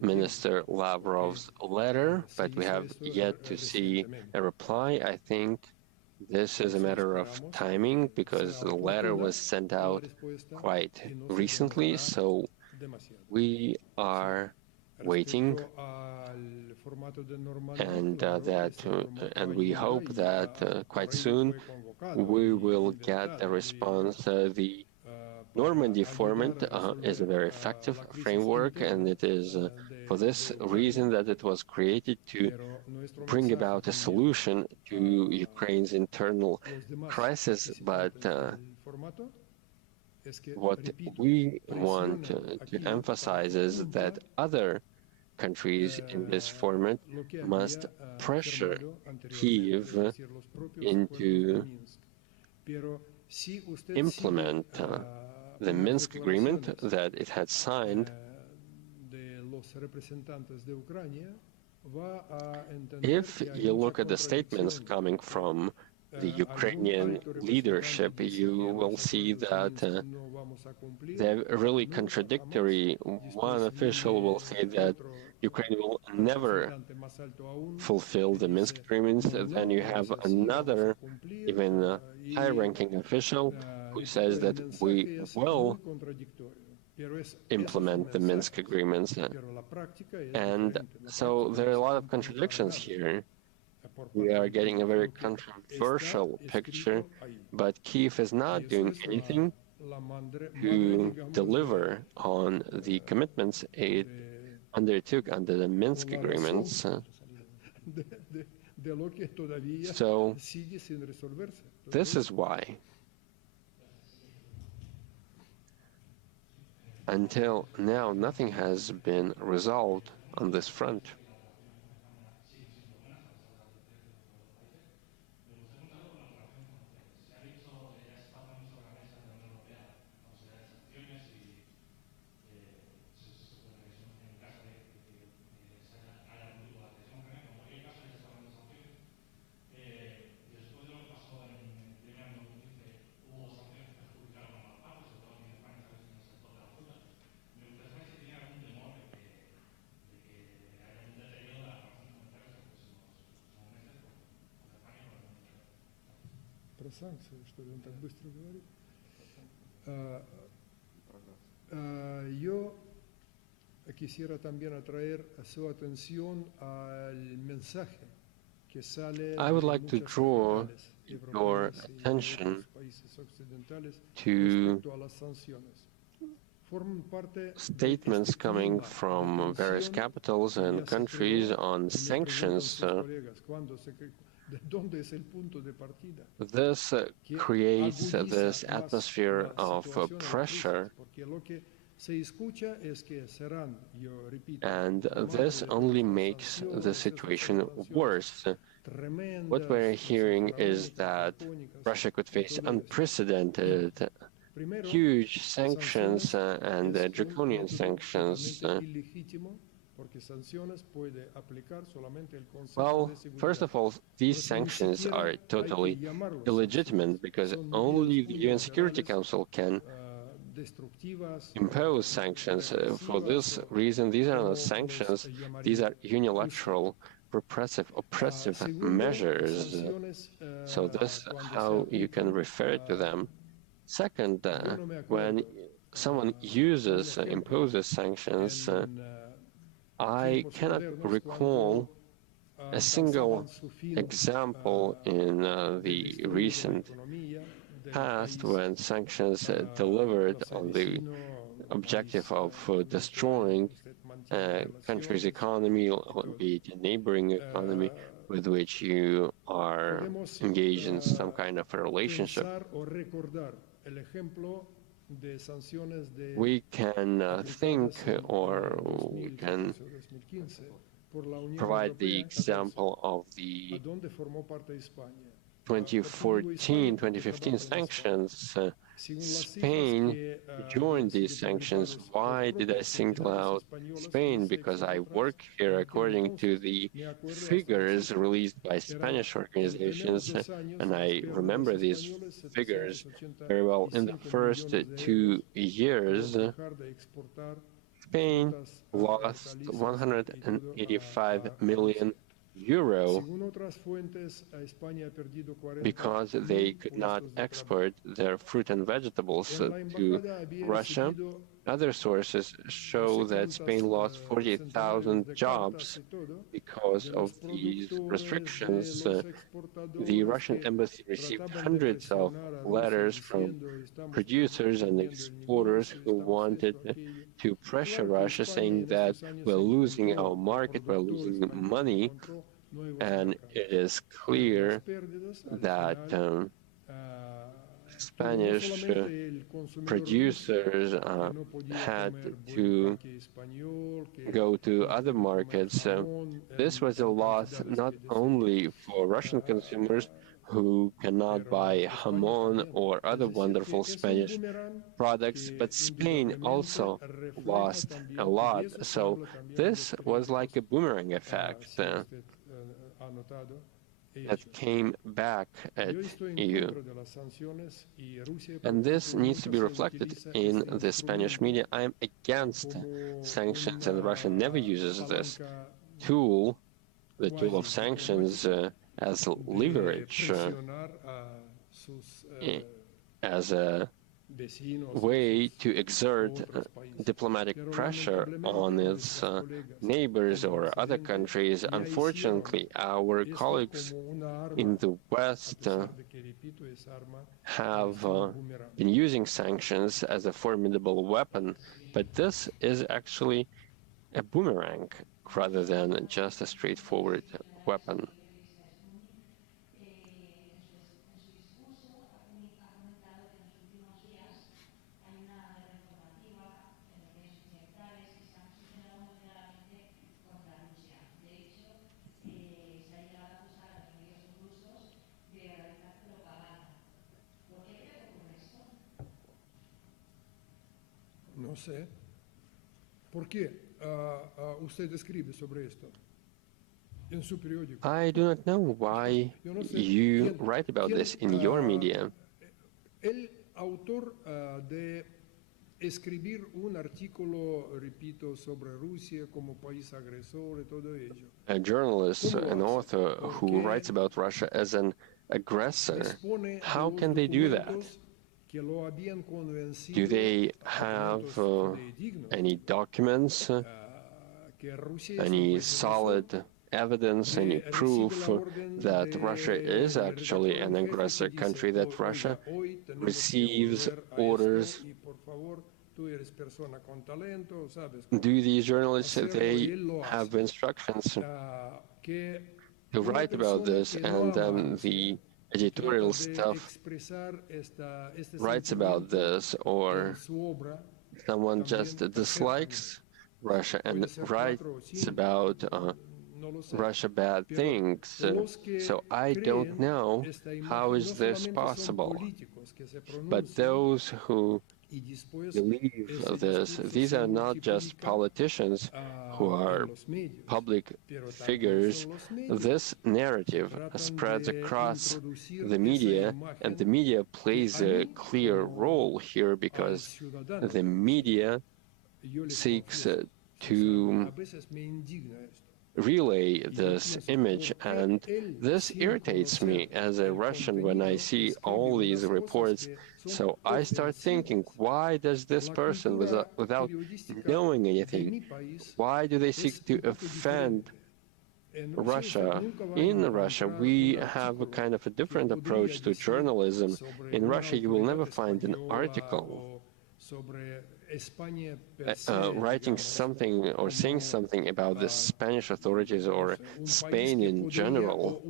Minister Lavrov's letter, but we have yet to see a reply. I think this is a matter of timing because the letter was sent out quite recently, so we are waiting, and we hope that quite soon we will get a response. The Normandy format is a very effective framework, and it is for this reason that it was created to bring about a solution to Ukraine's internal crisis. But what we want to emphasize is that other countries in this format must pressure Kyiv into implement the Minsk agreement that it had signed. If you look at the statements coming from the Ukrainian leadership, you will see that they're really contradictory. One official will say that Ukraine will never fulfill the Minsk agreements. Then you have another, even high-ranking official who says that we will implement the Minsk agreements. And so there are a lot of contradictions here. We are getting a very controversial picture, but Kyiv is not doing anything to deliver on the commitments it undertook under the Minsk agreements. So this is why, until now, nothing has been resolved on this front. Санкции, что ли, он так быстро говорит. Yo quisiera también atraer su atención al mensaje que sale. I would like to draw your attention to statements coming from various capitals and countries on sanctions. This creates this atmosphere of pressure, and this only makes the situation worse. What we're hearing is that Russia could face unprecedented, huge sanctions and draconian sanctions. Well, first of all, these sanctions are totally illegitimate because only the UN Security Council can impose sanctions. For this reason, these are not sanctions, these are unilateral, repressive, oppressive measures. So this is how you can refer to them. Second, when someone imposes sanctions, I cannot recall a single example in the recent past when sanctions delivered on the objective of destroying a country's economy, be it a neighboring economy with which you are engaged in some kind of a relationship. We can think, or we can provide the example of the 2014-2015 sanctions. Spain joined these sanctions. Why did I single out Spain? Because I work here according to the figures released by Spanish organizations, and I remember these figures very well. In the first 2 years, Spain lost €185 million because they could not export their fruit and vegetables to Russia. Other sources show that Spain lost 48,000 jobs because of these restrictions. The Russian embassy received hundreds of letters from producers and exporters who wanted to pressure Russia, saying that we're losing our market, we're losing money, and it is clear that Spanish producers had to go to other markets. This was a loss not only for Russian consumers who cannot buy jamón or other wonderful Spanish products, but Spain also lost a lot. So this was like a boomerang effect that came back at you. And this needs to be reflected in the Spanish media. I am against sanctions, and Russia never uses this tool, the tool of sanctions, as leverage, as a way to exert diplomatic pressure on its neighbors or other countries. Unfortunately, our colleagues in the West have been using sanctions as a formidable weapon, but this is actually a boomerang rather than just a straightforward weapon. No sé. ¿Por qué usted escribe sobre esto en su periódico? I do not know why you write about this in your media. El autor de escribir un artículo, repito, sobre Rusia como país agresor y todo ello. A journalist, an author who writes about Russia as an aggressor, how can they do that? Do they have any documents, any solid evidence, any proof that Russia is actually an aggressor country, that Russia receives orders? Do these journalists, they have instructions to write about this, and then the editorial staff writes about this, or someone just dislikes Russia and writes about Russia bad things? So I don't know how is this possible. But those who believe this, these are not just politicians who are public figures. This narrative spreads across the media, and the media plays a clear role here because the media seeks to relay this image, and this irritates me as a Russian when I see all these reports. So I start thinking, why does this person, without knowing anything, why do they seek to offend Russia? In Russia, we have a kind of a different approach to journalism. In Russia, you will never find an article writing something or saying something about the Spanish authorities or Spain in general.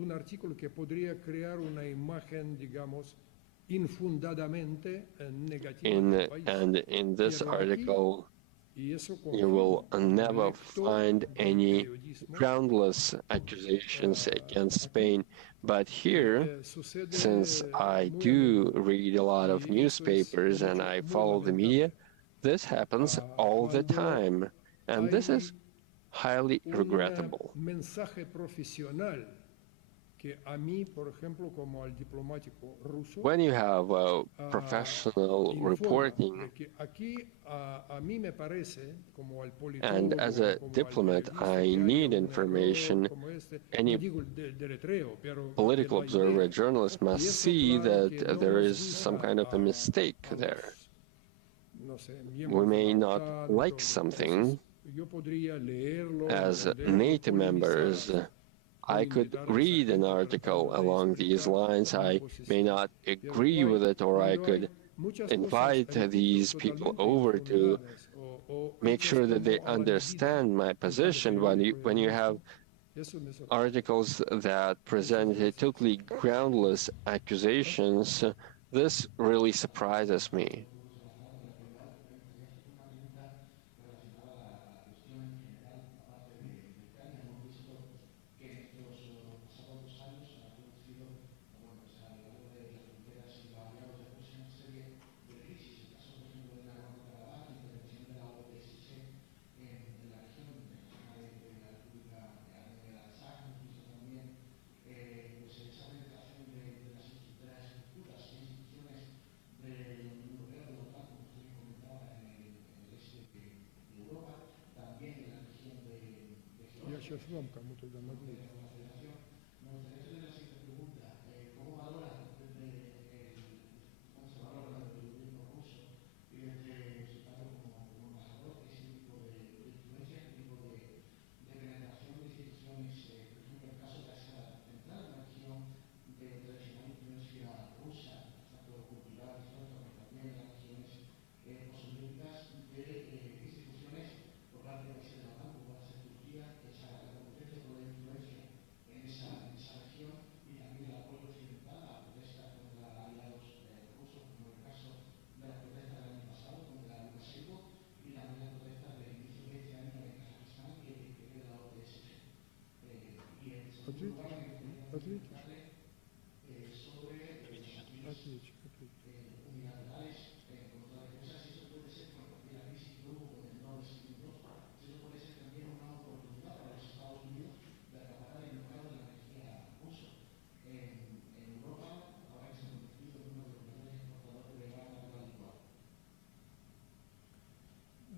And in this article, you will never find any groundless accusations against Spain. But here, since I do read a lot of newspapers and I follow the media, this happens all the time, and this is highly regrettable. When you have professional reporting, and as a diplomat, I need information. Any political observer, journalist must see that there is some kind of a mistake there. We may not like something. As NATO members, I could read an article along these lines. I may not agree with it, or I could invite these people over to make sure that they understand my position. When you have articles that present totally groundless accusations, This really surprises me. Сейчас вам кому-то дам ответить.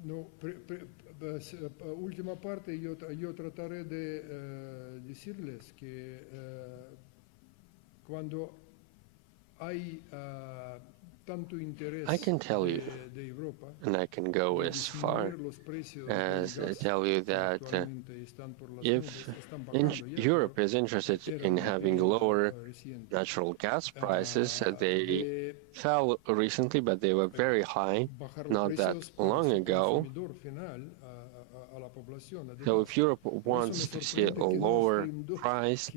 No, última parte yo trataré de decirles que cuando hay tanto interés I can tell you, de Europa, and I can go as far as tell you that if Europe is interested in having lower natural gas prices, they fell recently, but they were very high not that long ago. So if Europe wants to see a lower price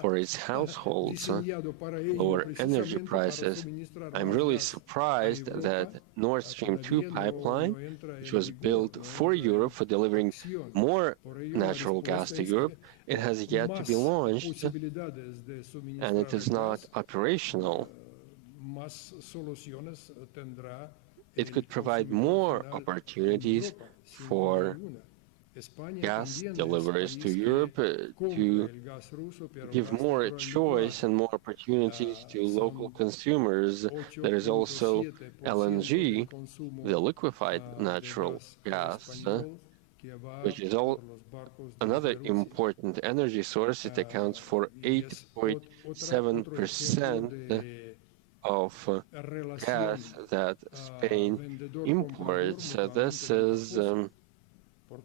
for its households, lower energy prices, I'm really surprised that Nord Stream 2 pipeline, which was built for Europe for delivering more natural gas to Europe, it has yet to be launched and it is not operational. It could provide more opportunities for gas deliveries to Europe, to give more choice and more opportunities to local consumers. There is also LNG, the liquefied natural gas, which is another important energy source. It accounts for 8.7% of gas that Spain imports. This is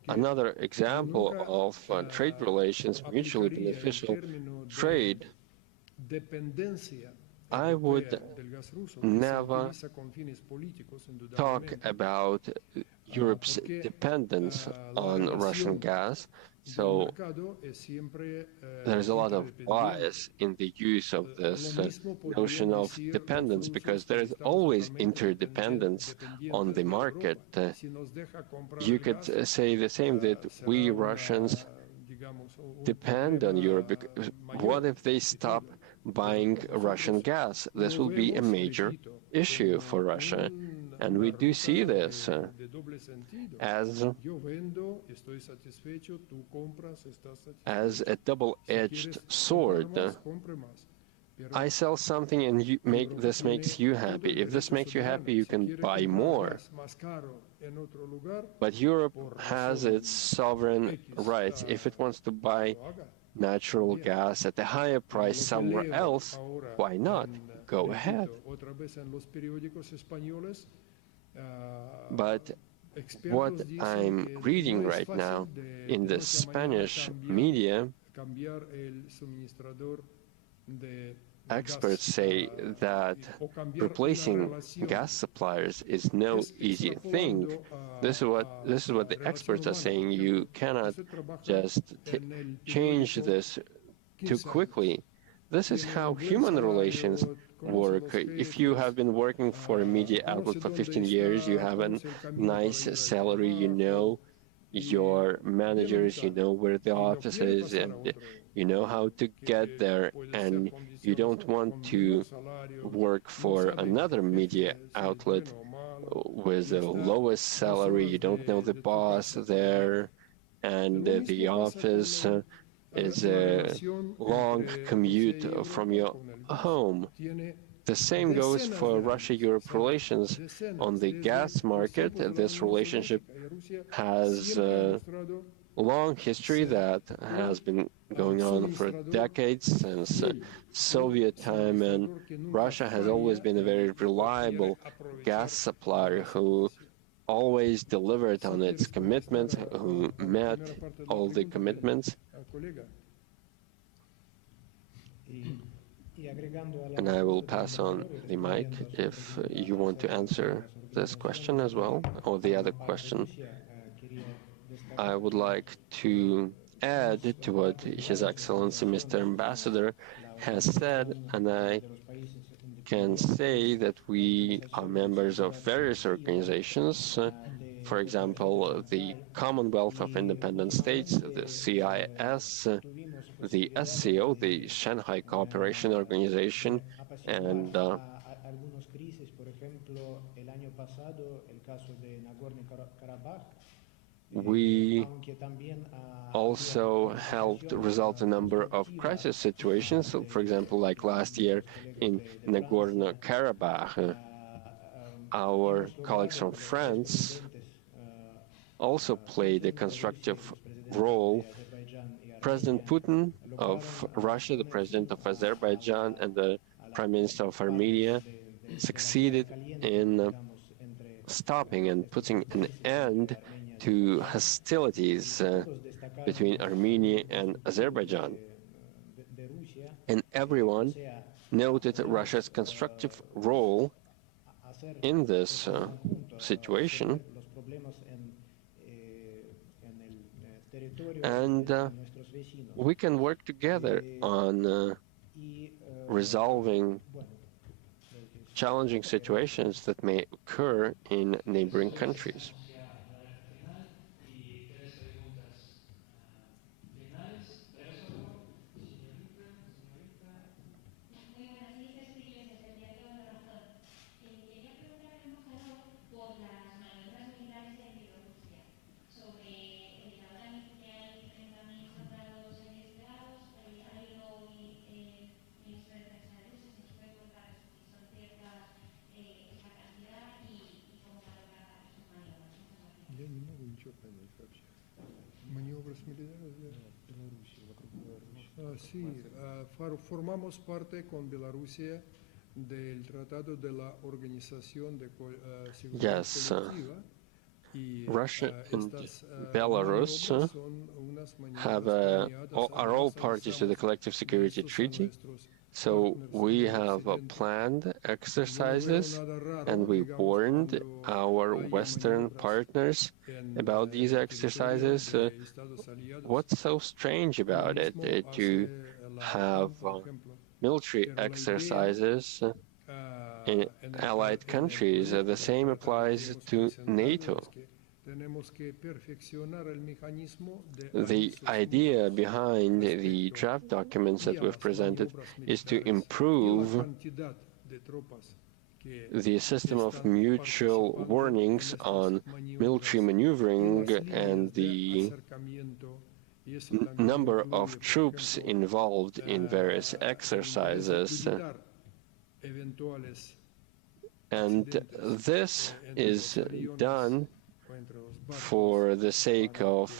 another example of trade relations, mutually beneficial trade. I would never talk about Europe's dependence on Russian gas, so there's a lot of bias in the use of this notion of dependence, because there is always interdependence on the market. You could say the same, that we Russians depend on Europe. What if they stop buying Russian gas? This will be a major issue for Russia. And we do see this as a double-edged sword. I sell something and this makes you happy. If this makes you happy, you can buy more. But Europe has its sovereign rights. If it wants to buy natural gas at a higher price somewhere else, why not? Go ahead. But what I'm reading right now in the Spanish media, experts say that replacing gas suppliers is no easy thing. This is what the experts are saying. You cannot just change this too quickly. This is how human relations work. If you have been working for a media outlet for 15 years, you have a nice salary, you know your managers, you know where the office is, and you know how to get there, and you don't want to work for another media outlet with the lowest salary. You don't know the boss there, and the office is a long commute from your home. The same goes for Russia-Europe relations. On the gas market, this relationship has a long history that has been going on for decades, since Soviet time, and Russia has always been a very reliable gas supplier who always delivered on its commitments, who met all the commitments. And I will pass on the mic if you want to answer this question as well, or the other question. I would like to add to what His Excellency Mr. Ambassador has said, and I can say that we are members of various organizations. For example, the Commonwealth of Independent States, the CIS, the SCO, the Shanghai Cooperation Organization, and we also helped resolve a number of crisis situations. So, for example, like last year in Nagorno-Karabakh, our colleagues from France also played a constructive role. President Putin of Russia, the President of Azerbaijan, and the Prime Minister of Armenia succeeded in stopping and putting an end to hostilities between Armenia and Azerbaijan. And everyone noted Russia's constructive role in this situation. And we can work together on resolving challenging situations that may occur in neighboring countries. Sí, formamos parte con Bielorrusia del Tratado de la Organización de Seguridad Colectiva. Russia and Belarus are all parties to the Collective Security Treaty. So we have planned exercises, and we warned our Western partners about these exercises. What's so strange about it to have military exercises in allied countries? The same applies to NATO. The idea behind the draft documents that we've presented is to improve the system of mutual warnings on military maneuvering and the number of troops involved in various exercises. And this is done for the sake of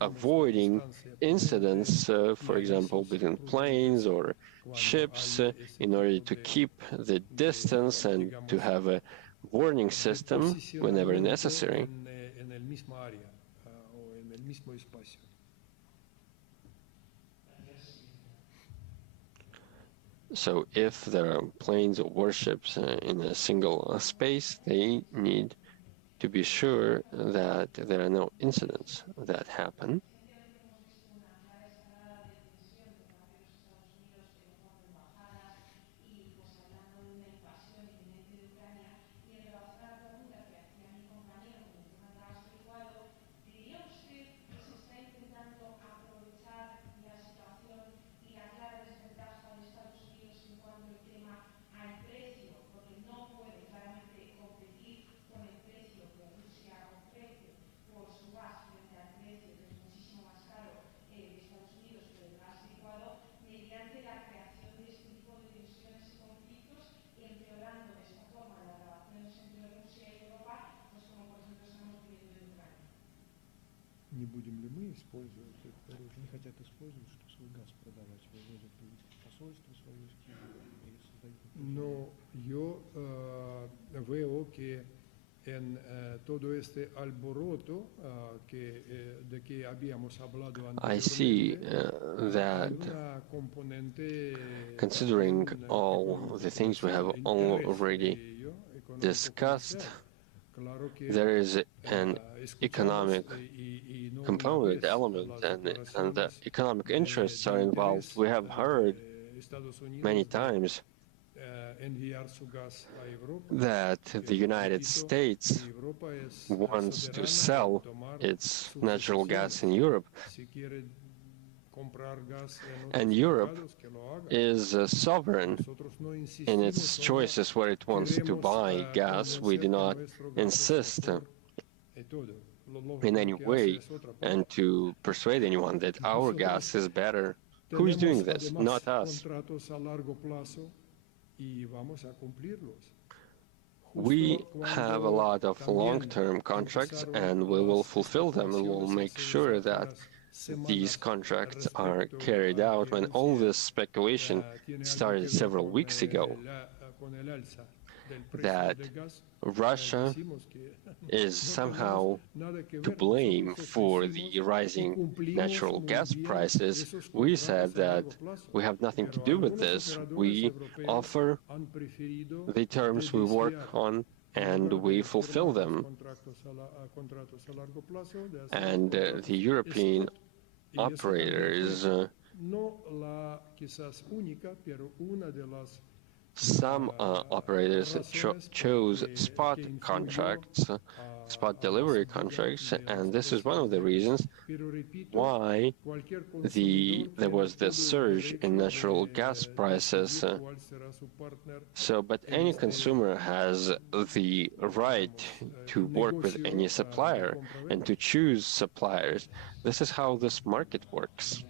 avoiding incidents, for example, between planes or ships, in order to keep the distance and to have a warning system whenever necessary. So if there are planes or warships in a single space, they need to be sure that there are no incidents that happen. не будем ли мы использовать это оружие. Не хотят использовать, чтобы свой газ продавать, вывозят посольство свое из Киева и создают. No, yo veo que en todo este alboroto de que habíamos hablado I see that considering all the things we have already discussed, there is an economic component, element, and the economic interests are involved. We have heard many times that the United States wants to sell its natural gas in Europe, and Europe is sovereign in its choices where it wants to buy gas. We do not insist in any way and to persuade anyone that our gas is better. Who is doing this? Not us. We have a lot of long-term contracts, and we will fulfill them, and we'll make sure that these contracts are carried out. When all this speculation started several weeks ago, that Russia is somehow to blame for the rising natural gas prices, we said that we have nothing to do with this. We offer the terms we work on and we fulfill them. And the European operators, some operators chose spot contracts, spot delivery contracts, and this is one of the reasons why there was this surge in natural gas prices. But any consumer has the right to work with any supplier and to choose suppliers. This is how this market works.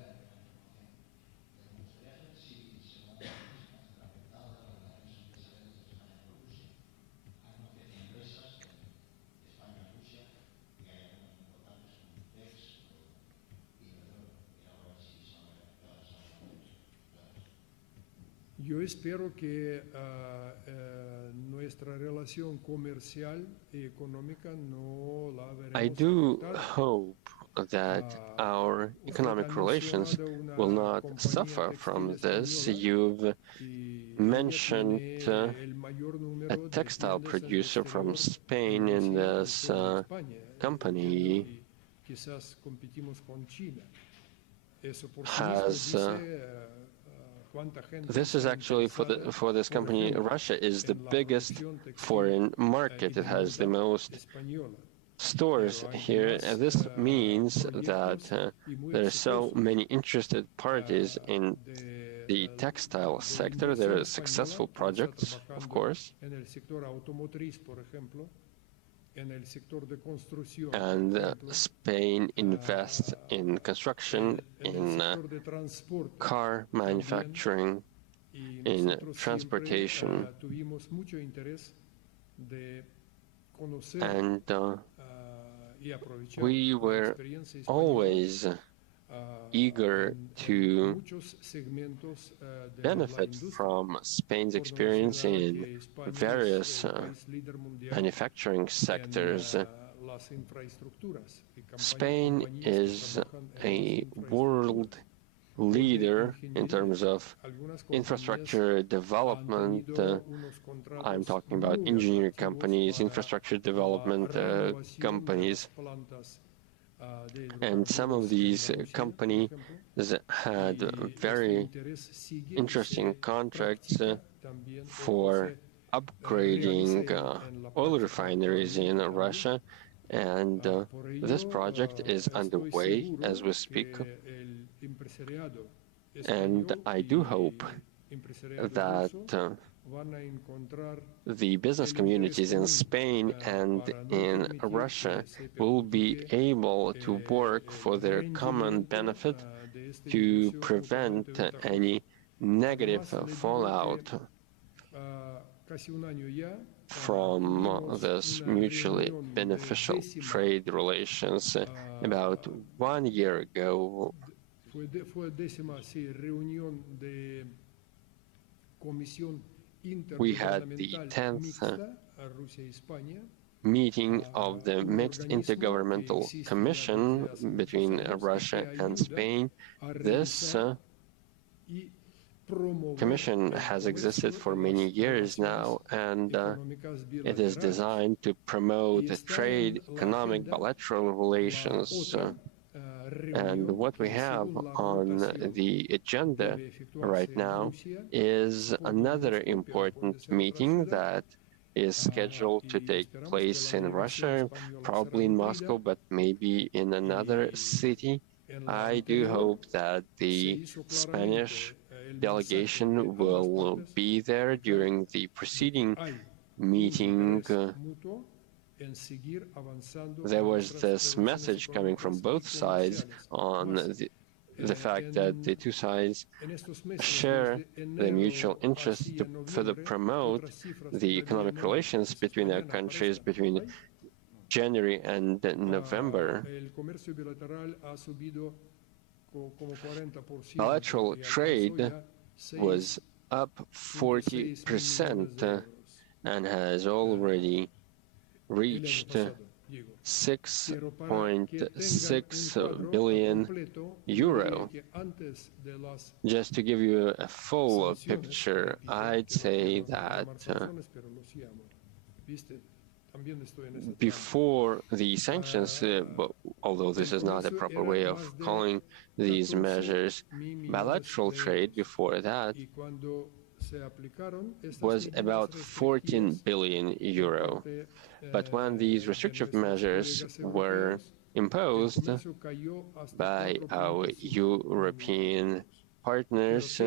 Yo espero que nuestra relación comercial y económica no la veremos. I do hope that our economic relations will not suffer from this. You've mentioned a textile producer from Spain in this company has this is actually for this company. Russia is the biggest foreign market. It has the most stores here, and this means that there are so many interested parties in the textile sector. There are successful projects, of course, and Spain invests in construction, in car manufacturing, in transportation, and we were always eager to benefit from Spain's experience in various manufacturing sectors. Spain is a world leader in terms of infrastructure development. I'm talking about engineering companies, infrastructure development companies. And some of these companies had very interesting contracts for upgrading oil refineries in Russia, and this project is underway as we speak. And I do hope that the business communities in Spain and in Russia will be able to work for their common benefit to prevent any negative fallout. from this mutually beneficial trade relations. About 1 year ago, we had the 10th meeting of the Mixed Intergovernmental Commission between Russia and Spain. This commission has existed for many years now, and it is designed to promote trade, economic, bilateral relations. And what we have on the agenda right now is another important meeting that is scheduled to take place in Russia, probably in Moscow, but maybe in another city. I do hope that the Spanish delegation will be there during the preceding meeting. There was this message coming from both sides on the fact that the two sides share the mutual interest to further promote the economic relations between our countries between January and November. Bilateral trade was up 40% and has already reached 6.6 billion euro. Just to give you a full picture, I'd say that before the sanctions, although this is not a proper way of calling these measures, bilateral trade before that was about 14 billion euro. But when these restrictive measures were imposed by our European partners,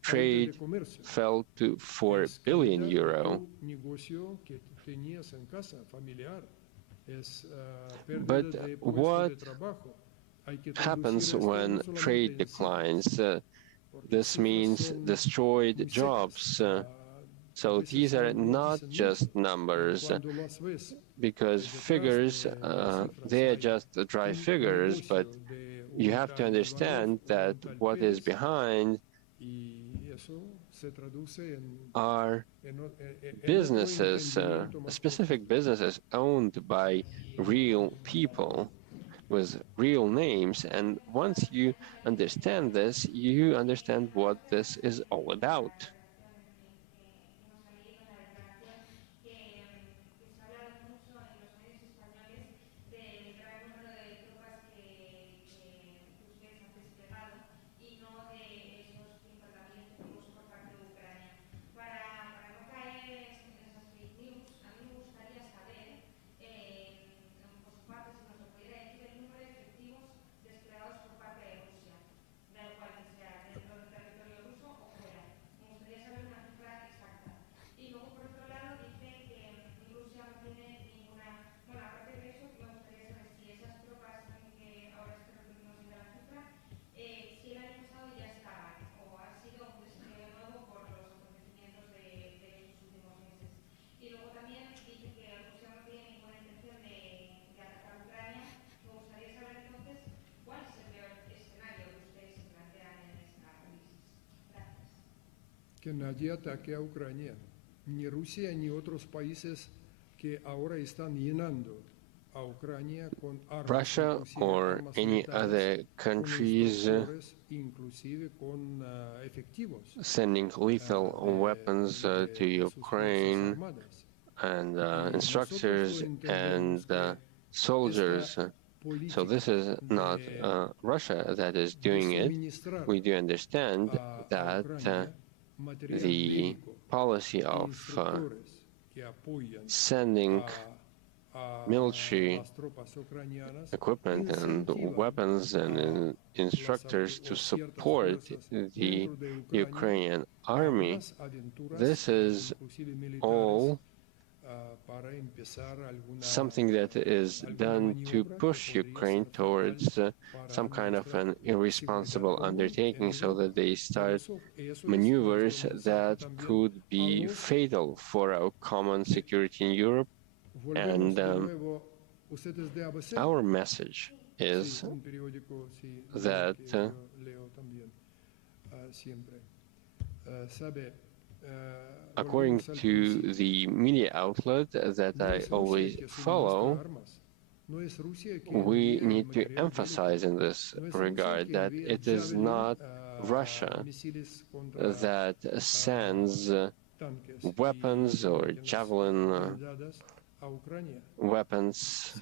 trade fell to 4 billion euro. But what happens when trade declines? This means destroyed jobs. So these are not just numbers, because figures, they are just dry figures, but you have to understand that what is behind are businesses, specific businesses owned by real people with real names, and once you understand this, you understand what this is all about. Que nadie ataque a Ucrania, ni Rusia ni otros países que ahora están llenando a Ucrania con armas. Russia or any other countries sending lethal weapons to Ukraine and instructors and soldiers. So this is not Russia that is doing it. We do understand that the policy of sending military equipment and weapons and instructors to support the Ukrainian army, this is all something that is done to push Ukraine towards some kind of an irresponsible undertaking so that they start maneuvers that could be fatal for our common security in Europe. And our message is that according to the media outlet that I always follow, we need to emphasize in this regard that it is not Russia that sends weapons or javelin weapons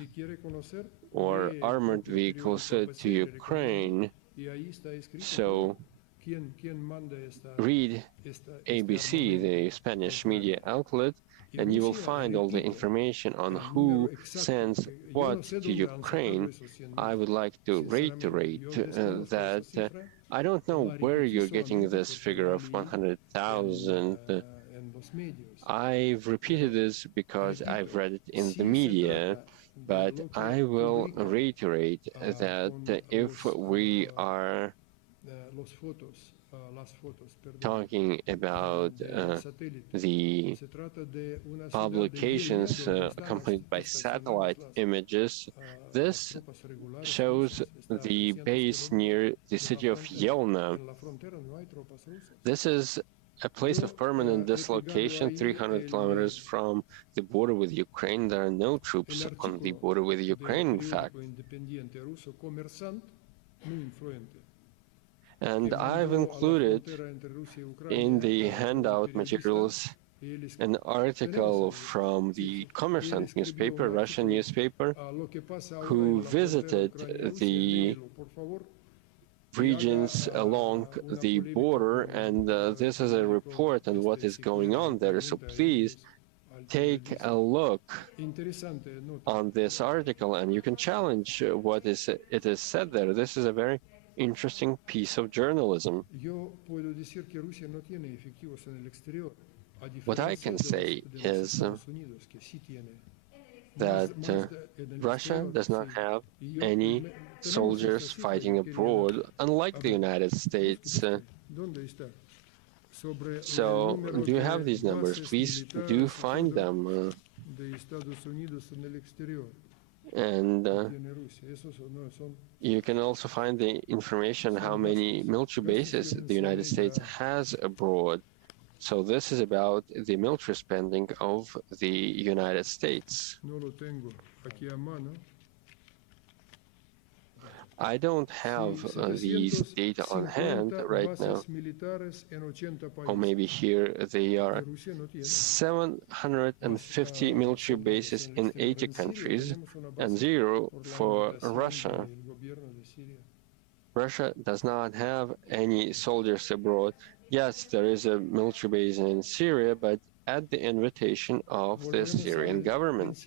or armored vehicles to Ukraine. So read ABC, the Spanish media outlet, and you will find all the information on who sends what to Ukraine. I would like to reiterate that I don't know where you're getting this figure of 100,000. I've repeated this because I've read it in the media, but I will reiterate that if we are talking about the publications accompanied by satellite images, this shows the base near the city of Yelna. This is a place of permanent dislocation 300 kilometers from the border with Ukraine. There are no troops on the border with Ukraine, in fact. And I've included in the handout materials an article from the Kommersant newspaper, Russian newspaper, who visited the regions along the border, and this is a report on what is going on there. So please take a look on this article, and you can challenge what it is said there. This is a very interesting piece of journalism. What I can say is that Russia does not have any soldiers fighting abroad, unlike the United States. So, do you have these numbers? Please do find them. And you can also find the information how many military bases the United States has abroad. So this is about the military spending of the United States. I don't have these data on hand right now. Or maybe here they are. 750 military bases in 80 countries and 0 for Russia. Russia does not have any soldiers abroad. Yes, there is a military base in Syria, but at the invitation of the Syrian government.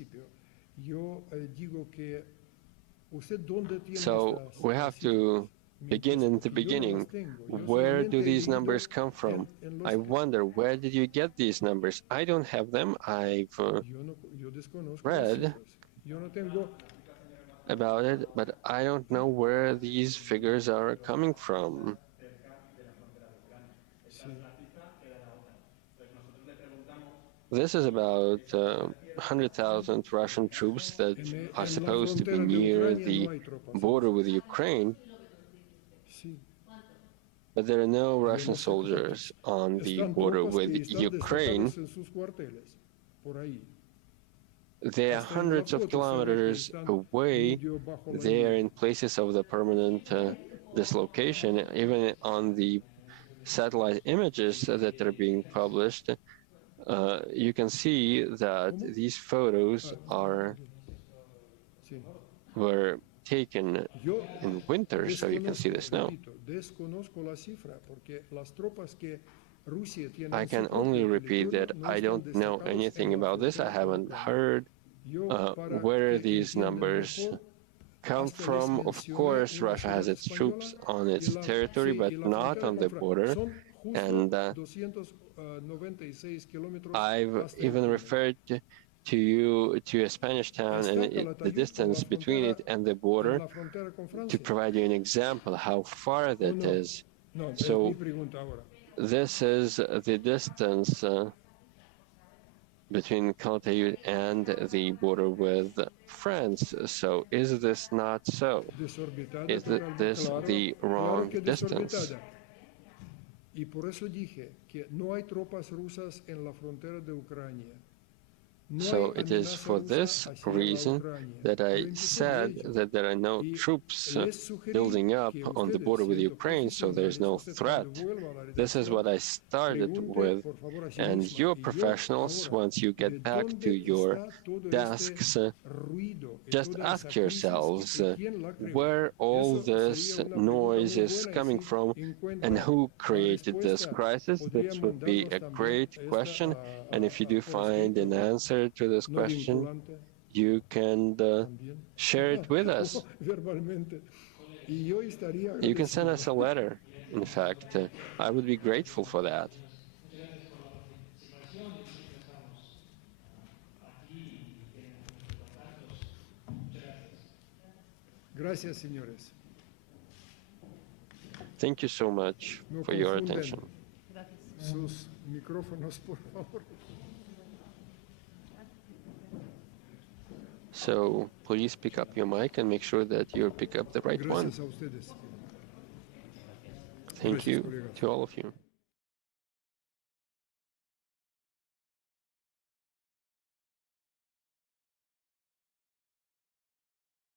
So we have to begin in the beginning. Where do these numbers come from? I wonder, where did you get these numbers? I don't have them. I've read about it, but I don't know where these figures are coming from. This is about 100,000 Russian troops that are supposed to be near the border with Ukraine, but there are no Russian soldiers on the border with Ukraine. They are hundreds of kilometers away. They are in places of the permanent dislocation. Even on the satellite images that are being published, you can see that these photos were taken in winter, so you can see the snow. I can only repeat that I don't know anything about this. I haven't heard where these numbers come from. Of course, Russia has its troops on its territory, but not on the border. And I've even referred to a Spanish town and the distance between it and the border to provide you an example how far that is. So this is the distance between Calatayud and the border with France. So is this not so? Is this the wrong distance? Y por eso dije que no hay tropas rusas en la frontera de Ucrania. So it is for this reason that I said that there are no troops building up on the border with Ukraine, so there's no threat. This is what I started with. And you professionals, once you get back to your desks, just ask yourselves where all this noise is coming from and who created this crisis. This would be a great question. And if you do find an answer to this question, you can share it with us. You can send us a letter, in fact. I would be grateful for that. Gracias, señores. Thank you so much for your attention. Sus micrófonos, por favor. So please pick up your mic and make sure that you pick up the right one. Thank you to all of you.